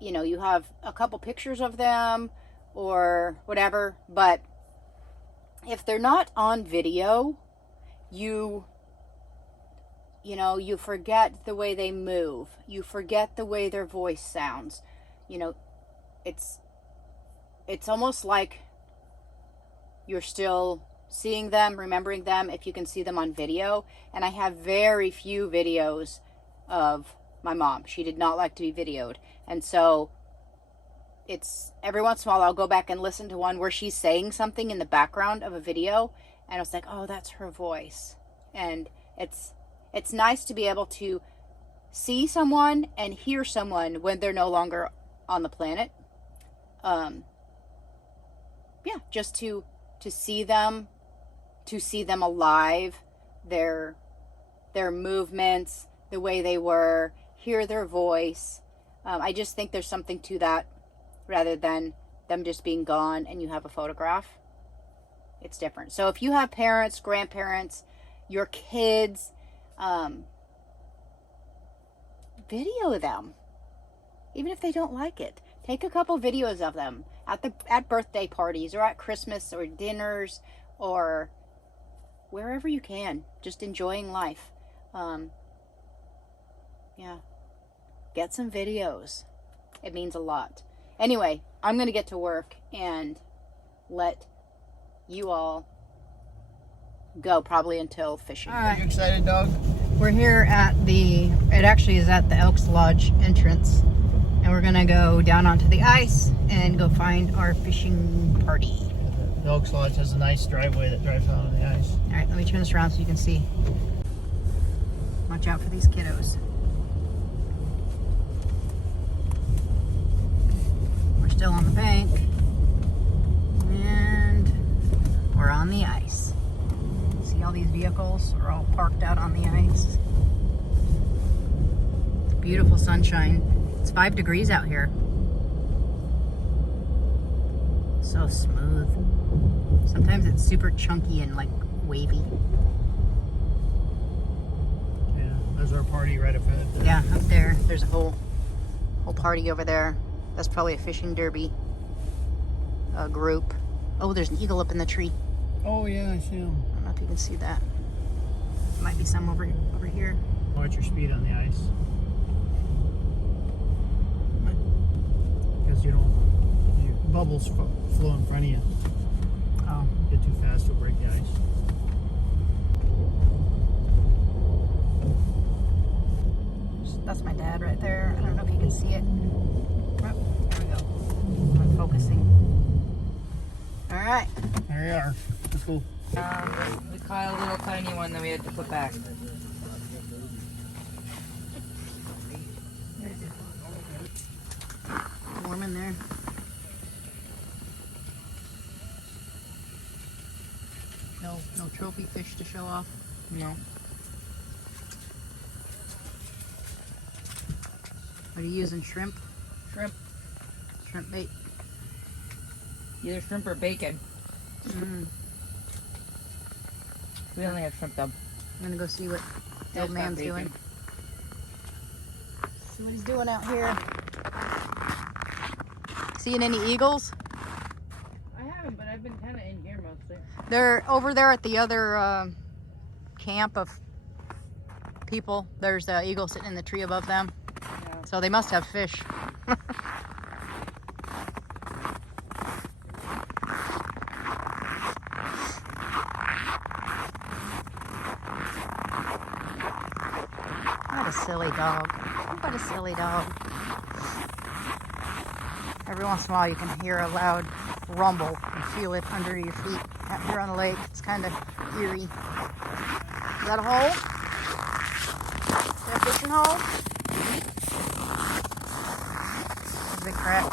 you have a couple pictures of them or whatever, but if they're not on video, you forget the way they move. You forget the way their voice sounds. It's almost like you're still seeing them, remembering them, if you can see them on video. And I have very few videos of my mom. She did not like to be videoed. And so it's every once in a while I'll go back and listen to one where she's saying something in the background of a video, and it's like, oh, that's her voice. And it's nice to be able to see someone and hear someone when they're no longer on the planet. Just to see them, alive, their movements, the way they were, hear their voice. I just think there's something to that, rather than them just being gone and you have a photograph. It's different. So if you have parents, grandparents, your kids, video them, even if they don't like it. Take a couple videos of them at birthday parties or at Christmas or dinners or wherever you can, just enjoying life. Get some videos. It means a lot. Anyway, I'm going to get to work and let you all go, probably until fishing. All right. Are you excited, dog? We're here at it actually is at the Elks Lodge entrance, and we're going to go down onto the ice and go find our fishing party. The Elks Lodge has a nice driveway that drives out on the ice. All right, let me turn this around so you can see. Watch out for these kiddos. We're still on the bank, and we're on the ice. See all these vehicles are all parked out on the ice. It's beautiful sunshine. It's 5 degrees out here. So smooth. Sometimes it's super chunky and like wavy. Yeah, there's our party right up ahead. Yeah, up there. There's a whole party over there. That's probably a fishing derby group. Oh, there's an eagle up in the tree. Oh yeah, I see him. I don't know if you can see that. Might be some over here. Watch your speed on the ice. Because bubbles flow in front of you. Oh. Get too fast, you'll break the ice. That's my dad right there. I don't know if you can see it. Oh, there we go. I'm focusing. All right. There you are. Let's go. We caught a little tiny one that we had to put back. Warm in there. No trophy fish to show off. No. What are you using? Shrimp? Shrimp. Shrimp bait. Either shrimp or bacon. We only have shrimp though. I'm gonna go see what the old man's doing. See what he's doing out here. Seeing any eagles? I haven't, but I've been kind of in here mostly. They're over there at the other camp of people. There's an eagle sitting in the tree above them. Yeah. So they must have fish. silly dog. What a silly dog. Every once in a while you can hear a loud rumble and feel it under your feet out here on the lake. It's kind of eerie. Is that a hole? Is that a fishing hole? That's a big crack.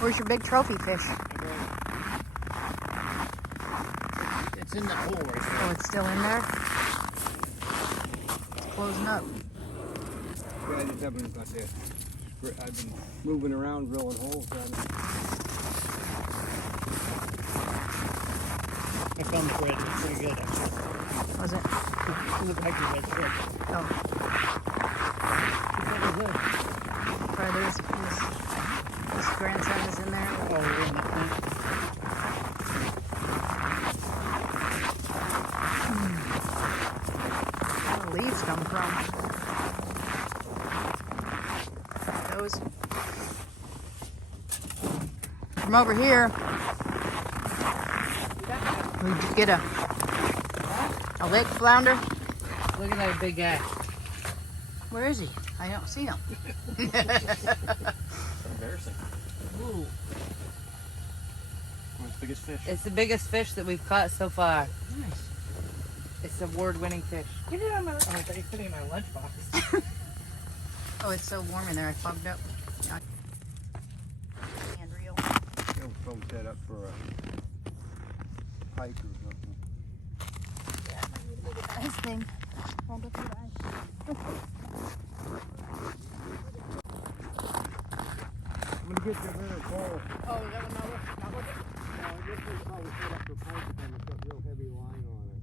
Where's your big trophy fish? It's in the hole right there. Oh, it's still in there? It's closing up. Yeah, I've been moving around drilling holes. I found the thread. It's pretty good, actually. Was it? It looked like it was thread. Oh. Right, there's his grandson is in there. Oh, we're in that thing. Where the leaves come from? Those. From over here, we get a lake flounder. Look at that big guy. Where is he? I don't see him. Embarrassing. Ooh. What's the biggest fish? It's the biggest fish that we've caught so far. Nice. It's award-winning fish. Get it on my. Oh, I thought you were putting it in my lunchbox. Oh, it's so warm in there. I fogged up. Hand reel. It'll probably set up for a pike or something. Yeah, I need to go get the ice thing. I'll go through the ice. I'm gonna get you a better pole. Oh, is that one not working? This one's probably set up for pike and it's got real heavy line on it.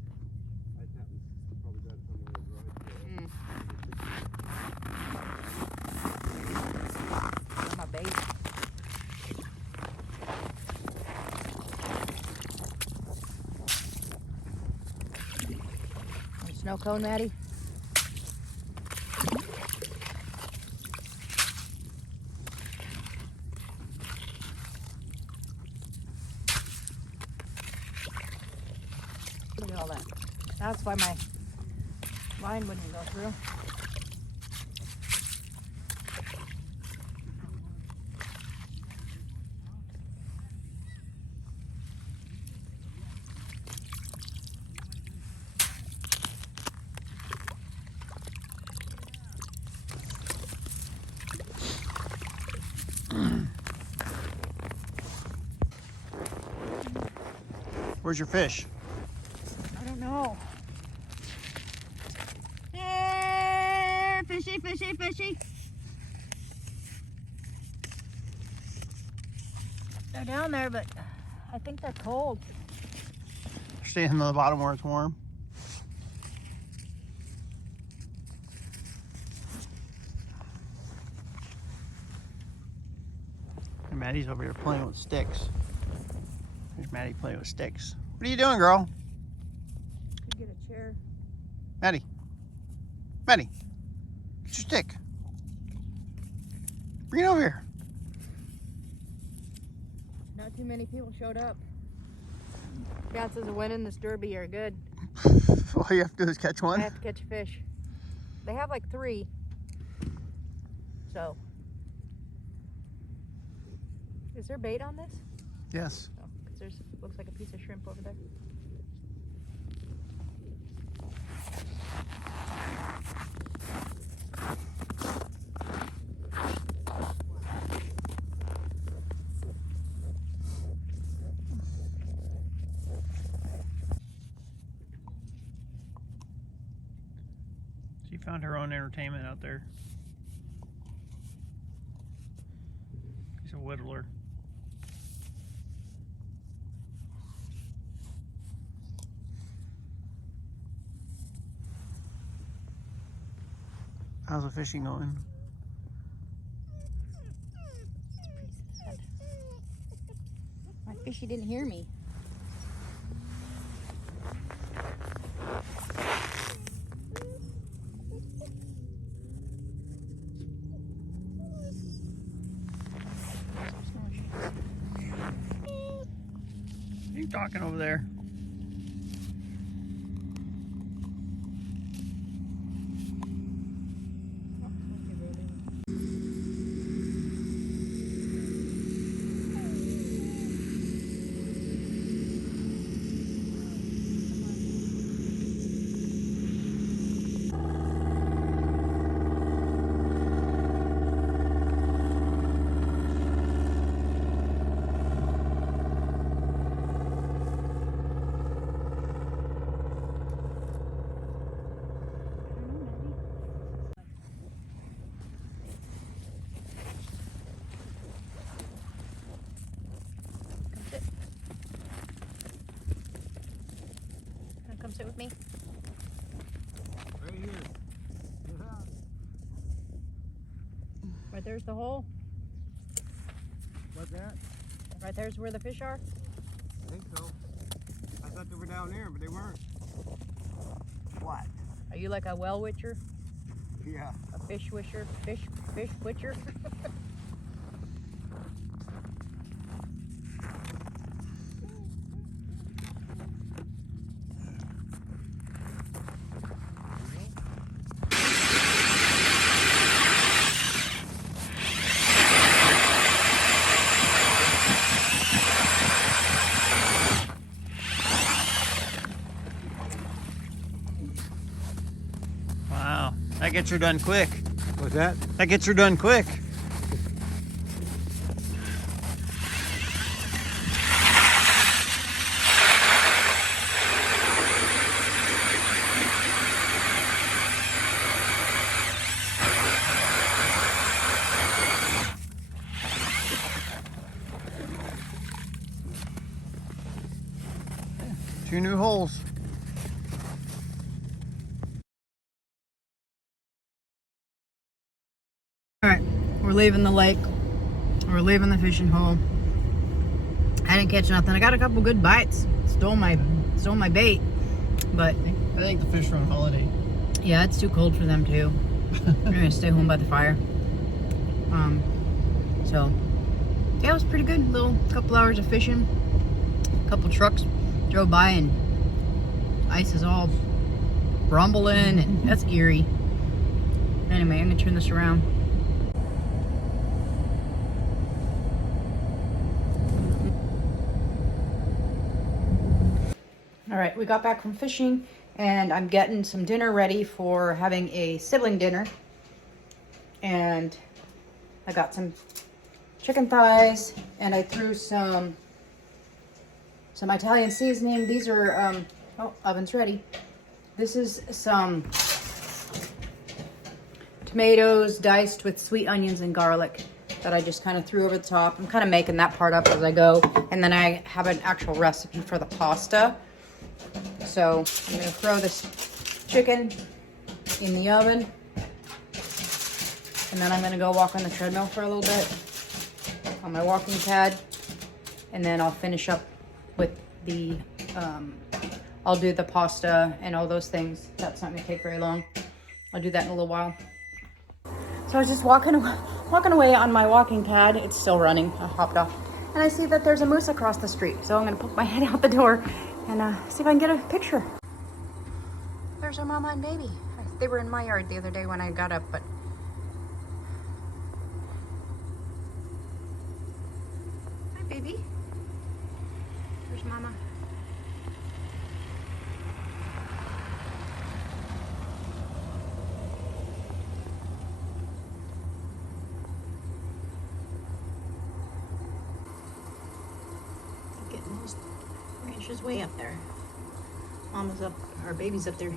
I haven't probably got somewhere to drive That's my bait. Snow cone, Maddie? Look at all that. That's why my line wouldn't go through. Where's your fish? I don't know. Fishy, fishy, fishy. They're down there, but I think they're cold. Staying in the bottom where it's warm. And Maddie's over here playing with sticks. There's Maddie playing with sticks. What are you doing, girl? Could get a chair. Maddie. Maddie. Get your stick. Bring it over here. Not too many people showed up. Chances of winning this derby are good. All you have to do is catch I one. have to catch a fish. They have like 3. So. Is there bait on this? Yes. Oh, because there's looks like a piece of shrimp over there. She found her own entertainment out there. She's a whittler. How's the fishing going? It's pretty sad. My fishy didn't hear me. you talking over there? Come sit with me. Right here. Yeah. Right there's the hole. What's that? Right there's where the fish are. I think so. I thought they were down there, but they weren't. What? Are you like a well witcher? Yeah. A fish wisher? Fish witcher? Wow, that gets her done quick. What's that? That gets her done quick. Two new holes. All right, we're leaving the lake. We're leaving the fishing hole. I didn't catch nothing. I got a couple good bites. Stole my bait, but I think the fish are on holiday. yeah, it's too cold for them too. We're gonna stay home by the fire. So yeah, it was pretty good. Little couple hours of fishing. A couple trucks drove by and ice is all rumbling, and that's eerie. Anyway, I'm gonna turn this around. All right, we got back from fishing and I'm getting some dinner ready for having a sibling dinner. And I got some chicken thighs and I threw some Italian seasoning. These are, oh, oven's ready. This is some tomatoes diced with sweet onions and garlic that I just kind of threw over the top. I'm kind of making that part up as I go. And then I have an actual recipe for the pasta. So I'm gonna throw this chicken in the oven. And then I'm gonna go walk on the treadmill for a little bit on my walking pad. And then I'll finish up with the, I'll do the pasta and all those things. That's not gonna take very long. I'll do that in a little while. So I was just walking away on my walking pad. It's still running. I hopped off. And I see that there's a moose across the street. So I'm gonna poke my head out the door and see if I can get a picture. There's our mama and baby. They were in my yard the other day when I got up, but. Hi, baby. There's mama. Getting those branches way up there. Mama's up, our baby's up there.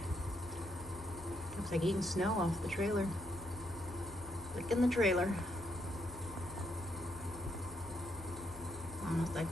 Looks like eating snow off the trailer. Licking the trailer. Mama's like,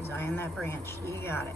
She's eyeing that branch. You got it.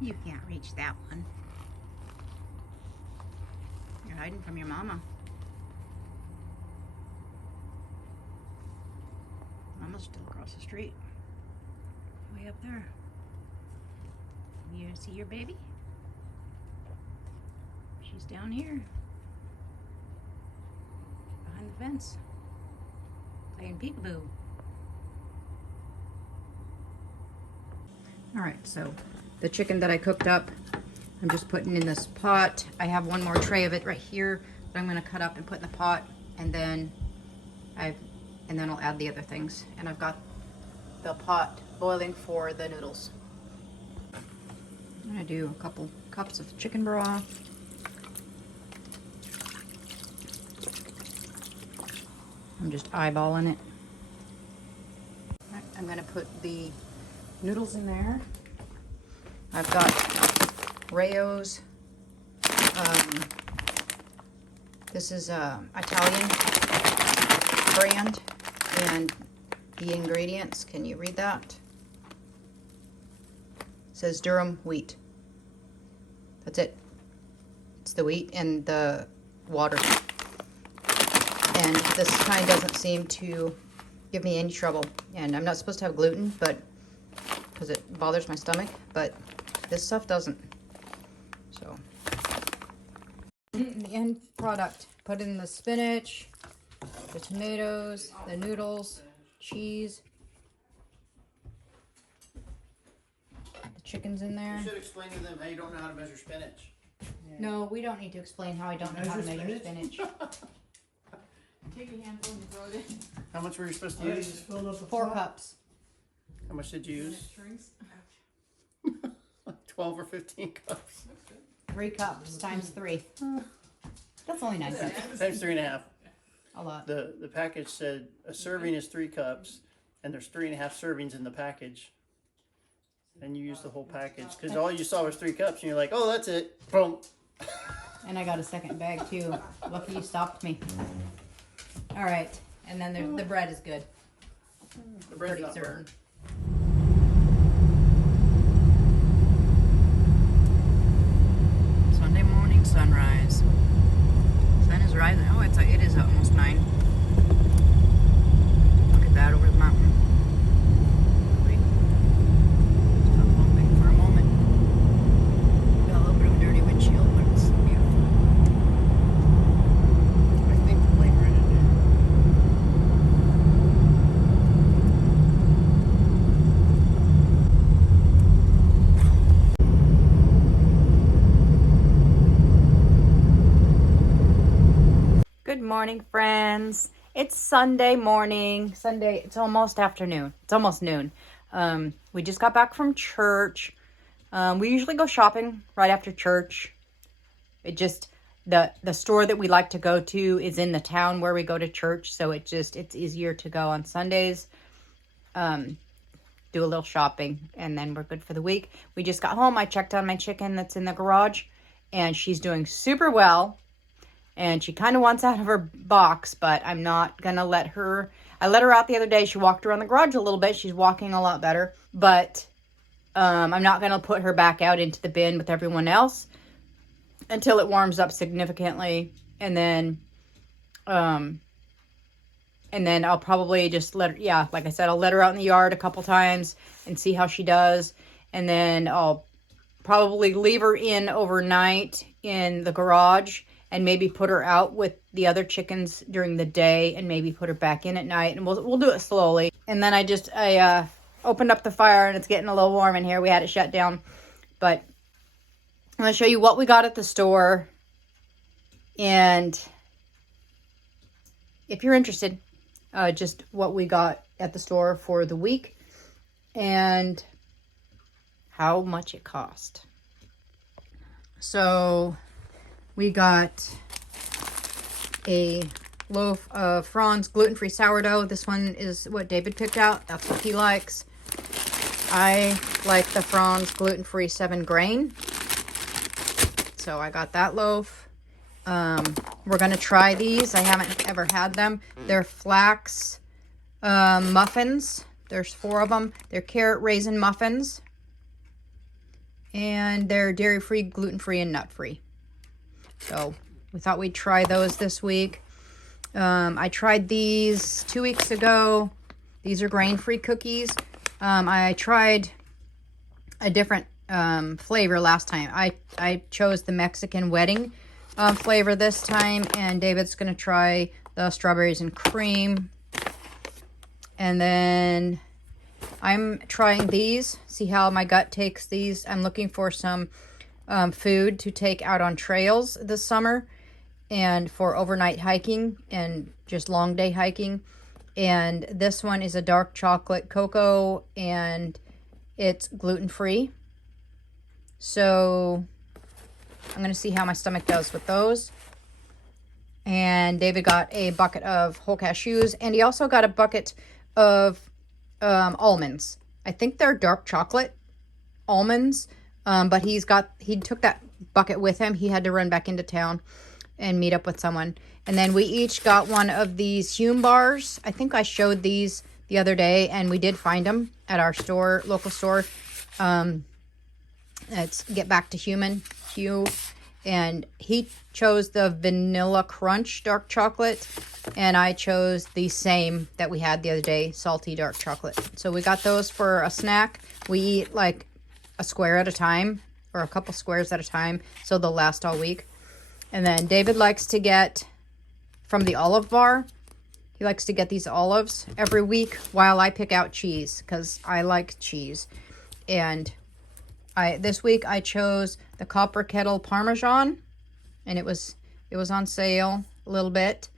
You can't reach that one. You're hiding from your mama. Mama's still across the street. Way up there. You see your baby? She's down here. Behind the fence. Playing peekaboo. Alright, so the chicken that I cooked up, I'm just putting in this pot. I have one more tray of it right here that I'm going to cut up and put in the pot, and then I'll add the other things. And I've got the pot boiling for the noodles. I'm going to do a couple cups of chicken broth. I'm just eyeballing it. I'm going to put the noodles in there. I've got Rayo's. This is Italian brand, and the ingredients, can you read that? It says Durham wheat. That's it. It's the wheat and the water. And this kind doesn't seem to give me any trouble. And I'm not supposed to have gluten, but because it bothers my stomach, but this stuff doesn't. So the end product, put in the spinach, the tomatoes, the noodles, cheese, the chicken's in there. You should explain to them how you don't know how to measure spinach. No, we don't need to explain how I don't know how to measure spinach. Take a handful and throw it in. How much were you supposed to use? 4 cups. How much did you use? Shrinks. 12 or 15 cups. 3 cups times 3. That's only 9 cups. Times 3.5. A lot. The package said a serving is 3 cups, and there's 3.5 servings in the package. And you used the whole package because all you saw was 3 cups, and you're like, "Oh, that's it." Boom. And I got a second bag too. Lucky you stopped me. All right, and then the bread is good. The bread's Pretty not certain. burned. Sunday morning sunrise. Sun is rising. Oh, it is almost 9. Look at that over the mountain. Wait. Stop bumping for a moment. Got a little bit of a dirty windshield, but it's beautiful. I think the plane ran into it. Good morning, friends. It's Sunday morning. Sunday, it's almost afternoon. It's almost noon. We just got back from church. We usually go shopping right after church. It just, the store that we like to go to is in the town where we go to church. So it's easier to go on Sundays. Do a little shopping, and then we're good for the week. We just got home. I checked on my chicken that's in the garage, and she's doing super well. And she kind of wants out of her box, but I'm not going to let her. I let her out the other day. She walked around the garage a little bit. She's walking a lot better. But I'm not going to put her back out into the bin with everyone else until it warms up significantly. And then I'll probably just let her, like I said, I'll let her out in the yard a couple times and see how she does. And then I'll probably leave her in overnight in the garage and maybe put her out with the other chickens during the day and maybe put her back in at night. And we'll do it slowly. And then I opened up the fire and it's getting a little warm in here. We had it shut down. But I'm going to show you what we got at the store. And if you're interested, just what we got at the store for the week and how much it cost. So we got a loaf of Franz gluten-free sourdough. This one is what David picked out. That's what he likes. I like the Franz gluten-free 7-grain. So I got that loaf. We're going to try these. I haven't ever had them. They're flax muffins. There's 4 of them. They're carrot raisin muffins. And they're dairy-free, gluten-free, and nut-free. So we thought we'd try those this week. I tried these 2 weeks ago. These are grain-free cookies. I tried a different flavor last time. I chose the Mexican wedding flavor this time. And David's going to try the strawberries and cream. And then I'm trying these, see how my gut takes these. I'm looking for some food to take out on trails this summer and for overnight hiking and just long day hiking. And this one is a dark chocolate cocoa and it's gluten-free. So I'm going to see how my stomach does with those. And David got a bucket of whole cashews and he also got a bucket of almonds. I think they're dark chocolate almonds, but he took that bucket with him. He had to run back into town and meet up with someone. And then we each got one of these Hume bars. I think I showed these the other day, and we did find them at our store, local store. It's Get Back to Hugh. And he chose the Vanilla Crunch dark chocolate, and I chose the same that we had the other day, salty dark chocolate. So we got those for a snack. We eat like a square at a time, or a couple squares at a time, so they'll last all week. And then David likes to get from the olive bar. He likes to get these olives every week while I pick out cheese, because I like cheese. And this week I chose the Copper Kettle Parmesan, and it was on sale a little bit.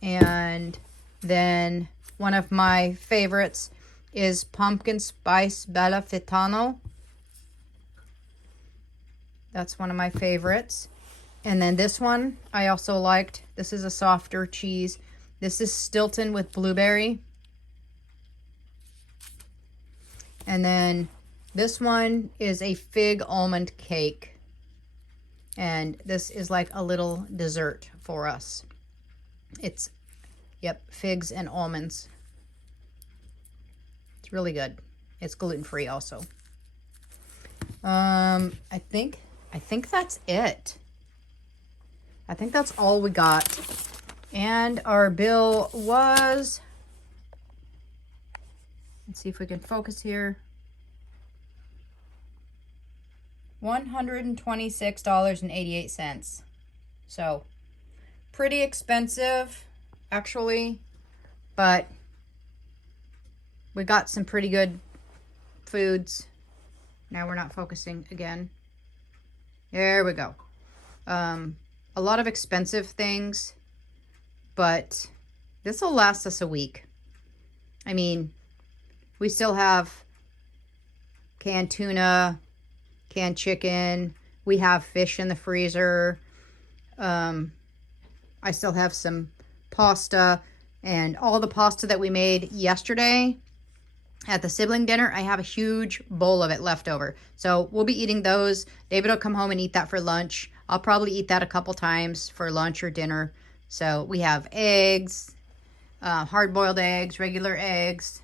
And then one of my favorites is Pumpkin Spice Bella Fitano. That's one of my favorites. And then this one I also liked. This is a softer cheese. This is Stilton with blueberry. And then this one is a fig almond cake. And this is like a little dessert for us. It's, yep, figs and almonds. It's really good. It's gluten-free also. I think that's it. I think that's all we got. And our bill was, let's see if we can focus here, $126.88. So pretty expensive actually, but we got some pretty good foods. Now we're not focusing again. There we go. A lot of expensive things, but this will last us a week. I mean, we still have canned tuna, canned chicken. We have fish in the freezer. I still have some pasta, and all the pasta that we made yesterday at the sibling dinner, I have a huge bowl of it left over. So we'll be eating those. David will come home and eat that for lunch. I'll probably eat that a couple times for lunch or dinner. So we have eggs, hard-boiled eggs, regular eggs,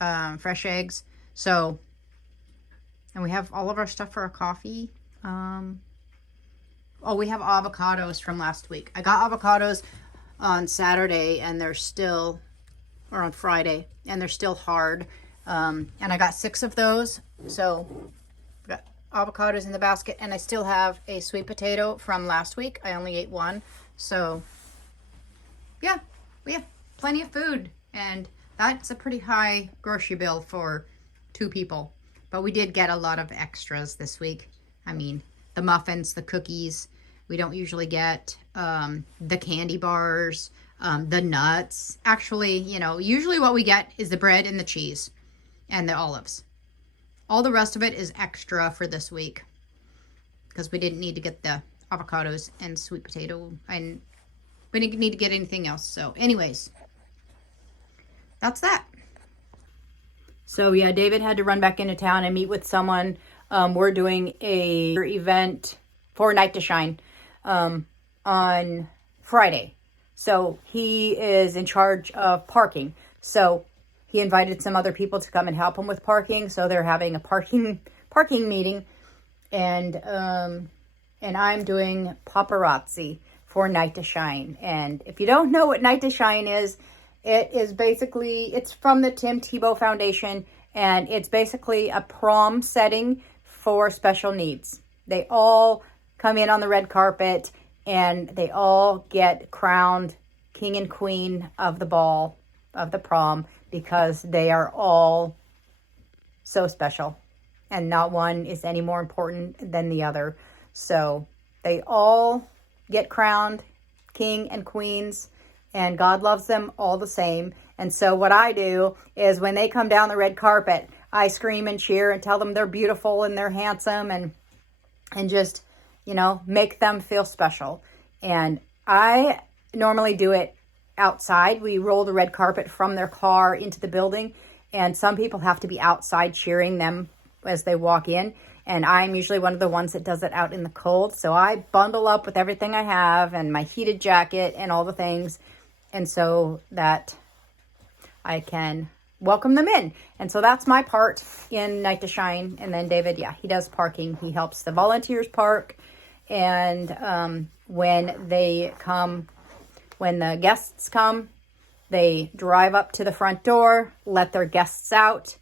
fresh eggs. So, and we have all of our stuff for our coffee. Oh, we have avocados from last week. I got avocados on Saturday, and they're still, or on Friday, and they're still hard. And I got 6 of those. So, avocados in the basket, and I still have a sweet potato from last week. I only ate one. So yeah, we have plenty of food, and that's a pretty high grocery bill for 2 people. But we did get a lot of extras this week. I mean, the muffins, the cookies. We don't usually get the candy bars, the nuts. Actually, you know, usually what we get is the bread and the cheese and the olives. All the rest of it is extra for this week because we didn't need to get the avocados and sweet potato, and we didn't need to get anything else. So anyways, that's that. So yeah, David had to run back into town and meet with someone. We're doing a event for Night to Shine on Friday. So he is in charge of parking. So he invited some other people to come and help him with parking. So they're having a parking meeting, and I'm doing paparazzi for Night to Shine. And if you don't know what Night to Shine is, it is basically, it's from the Tim Tebow Foundation, and it's basically a prom setting for special needs. They all come in on the red carpet, and they all get crowned king and queen of the ball, of the prom, because they are all so special, and not one is any more important than the other. So they all get crowned king and queens, and God loves them all the same. And so what I do is when they come down the red carpet, I scream and cheer and tell them they're beautiful and they're handsome, and just, you know, make them feel special. And I normally do it outside. We roll the red carpet from their car into the building, and some people have to be outside cheering them as they walk in, and I'm usually one of the ones that does it out in the cold. So I bundle up with everything I have and my heated jacket and all the things, and so that I can welcome them in. And so that's my part in Night to Shine. And then David, yeah, he does parking. He helps the volunteers park, and when they come, when the guests come, they drive up to the front door, let their guests out,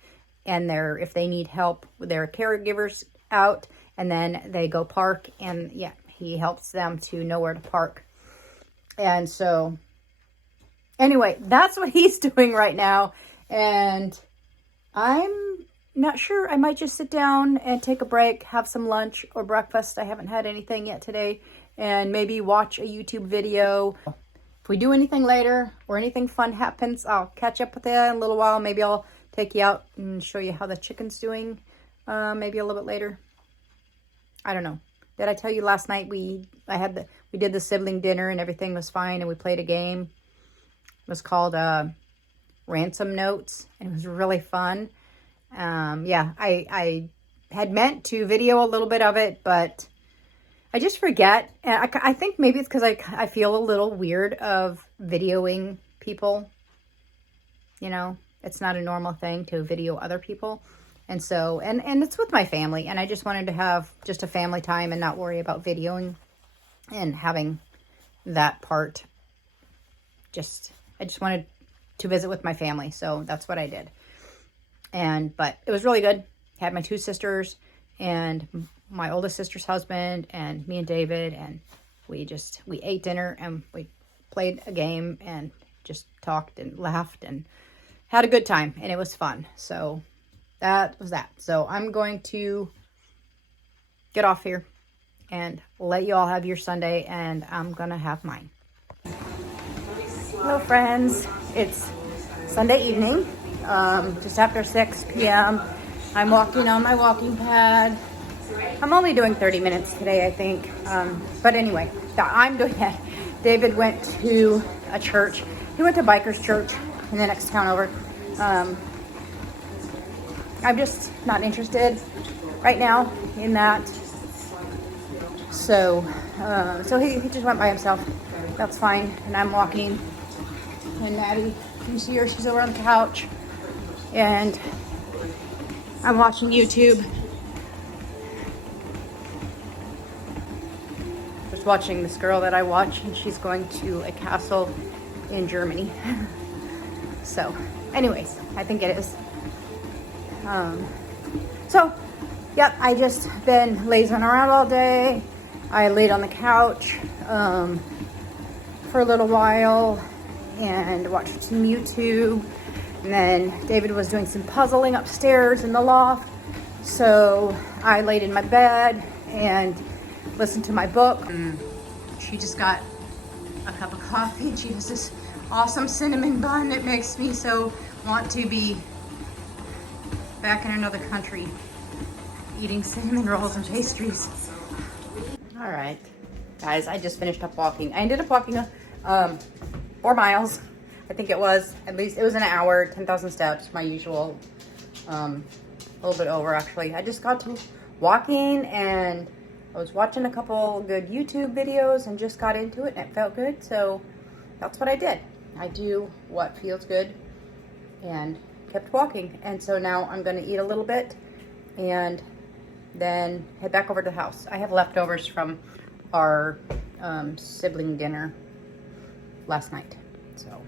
and if they need help with their caregivers out, and then they go park, and yeah, he helps them to know where to park. And so anyway, that's what he's doing right now. And I'm not sure. I might just sit down and take a break, have some lunch or breakfast. I haven't had anything yet today. And maybe watch a YouTube video. If we do anything later or anything fun happens, I'll catch up with you in a little while. Maybe I'll take you out and show you how the chicken's doing. Maybe a little bit later. I don't know. Did I tell you last night we did the sibling dinner and everything was fine, and we played a game. It was called Ransom Notes, and it was really fun. Yeah, I had meant to video a little bit of it, but I just forget. And I think maybe it's because I feel a little weird of videoing people. You know, it's not a normal thing to video other people. And so, and it's with my family, and I just wanted to have just a family time and not worry about videoing and having that part. I just wanted to visit with my family, so that's what I did. But it was really good. Had my 2 sisters and my oldest sister's husband and me and David, and we ate dinner and we played a game and just talked and laughed and had a good time, and it was fun. So that was that. So I'm going to get off here and let you all have your Sunday, and I'm gonna have mine. Hello friends, it's Sunday evening, just after 6 p.m. I'm walking on my walking pad. I'm only doing 30 minutes today, I think. But anyway, I'm doing it. David went to a church. He went to Biker's Church in the next town over. I'm just not interested right now in that. So he just went by himself. That's fine. And I'm walking. And Maddie, you see her, she's over on the couch. And I'm watching YouTube. Just watching this girl that I watch, and she's going to a castle in Germany. So anyways, I think it is. So Yep, I just been lazing around all day. I laid on the couch for a little while and watched some YouTube. And then David was doing some puzzling upstairs in the loft. So I laid in my bed and listened to my book. She just got a cup of coffee. She has this awesome cinnamon bun. It makes me so want to be back in another country eating cinnamon rolls and pastries. All right, guys, I just finished up walking. I ended up walking 4 miles. I think it was, at least it was an hour, 10,000 steps, my usual, a little bit over actually. I just got to walking and I was watching a couple good YouTube videos and just got into it and it felt good. So that's what I did. I do what feels good and kept walking. And so now I'm gonna eat a little bit and then head back over to the house. I have leftovers from our sibling dinner last night. So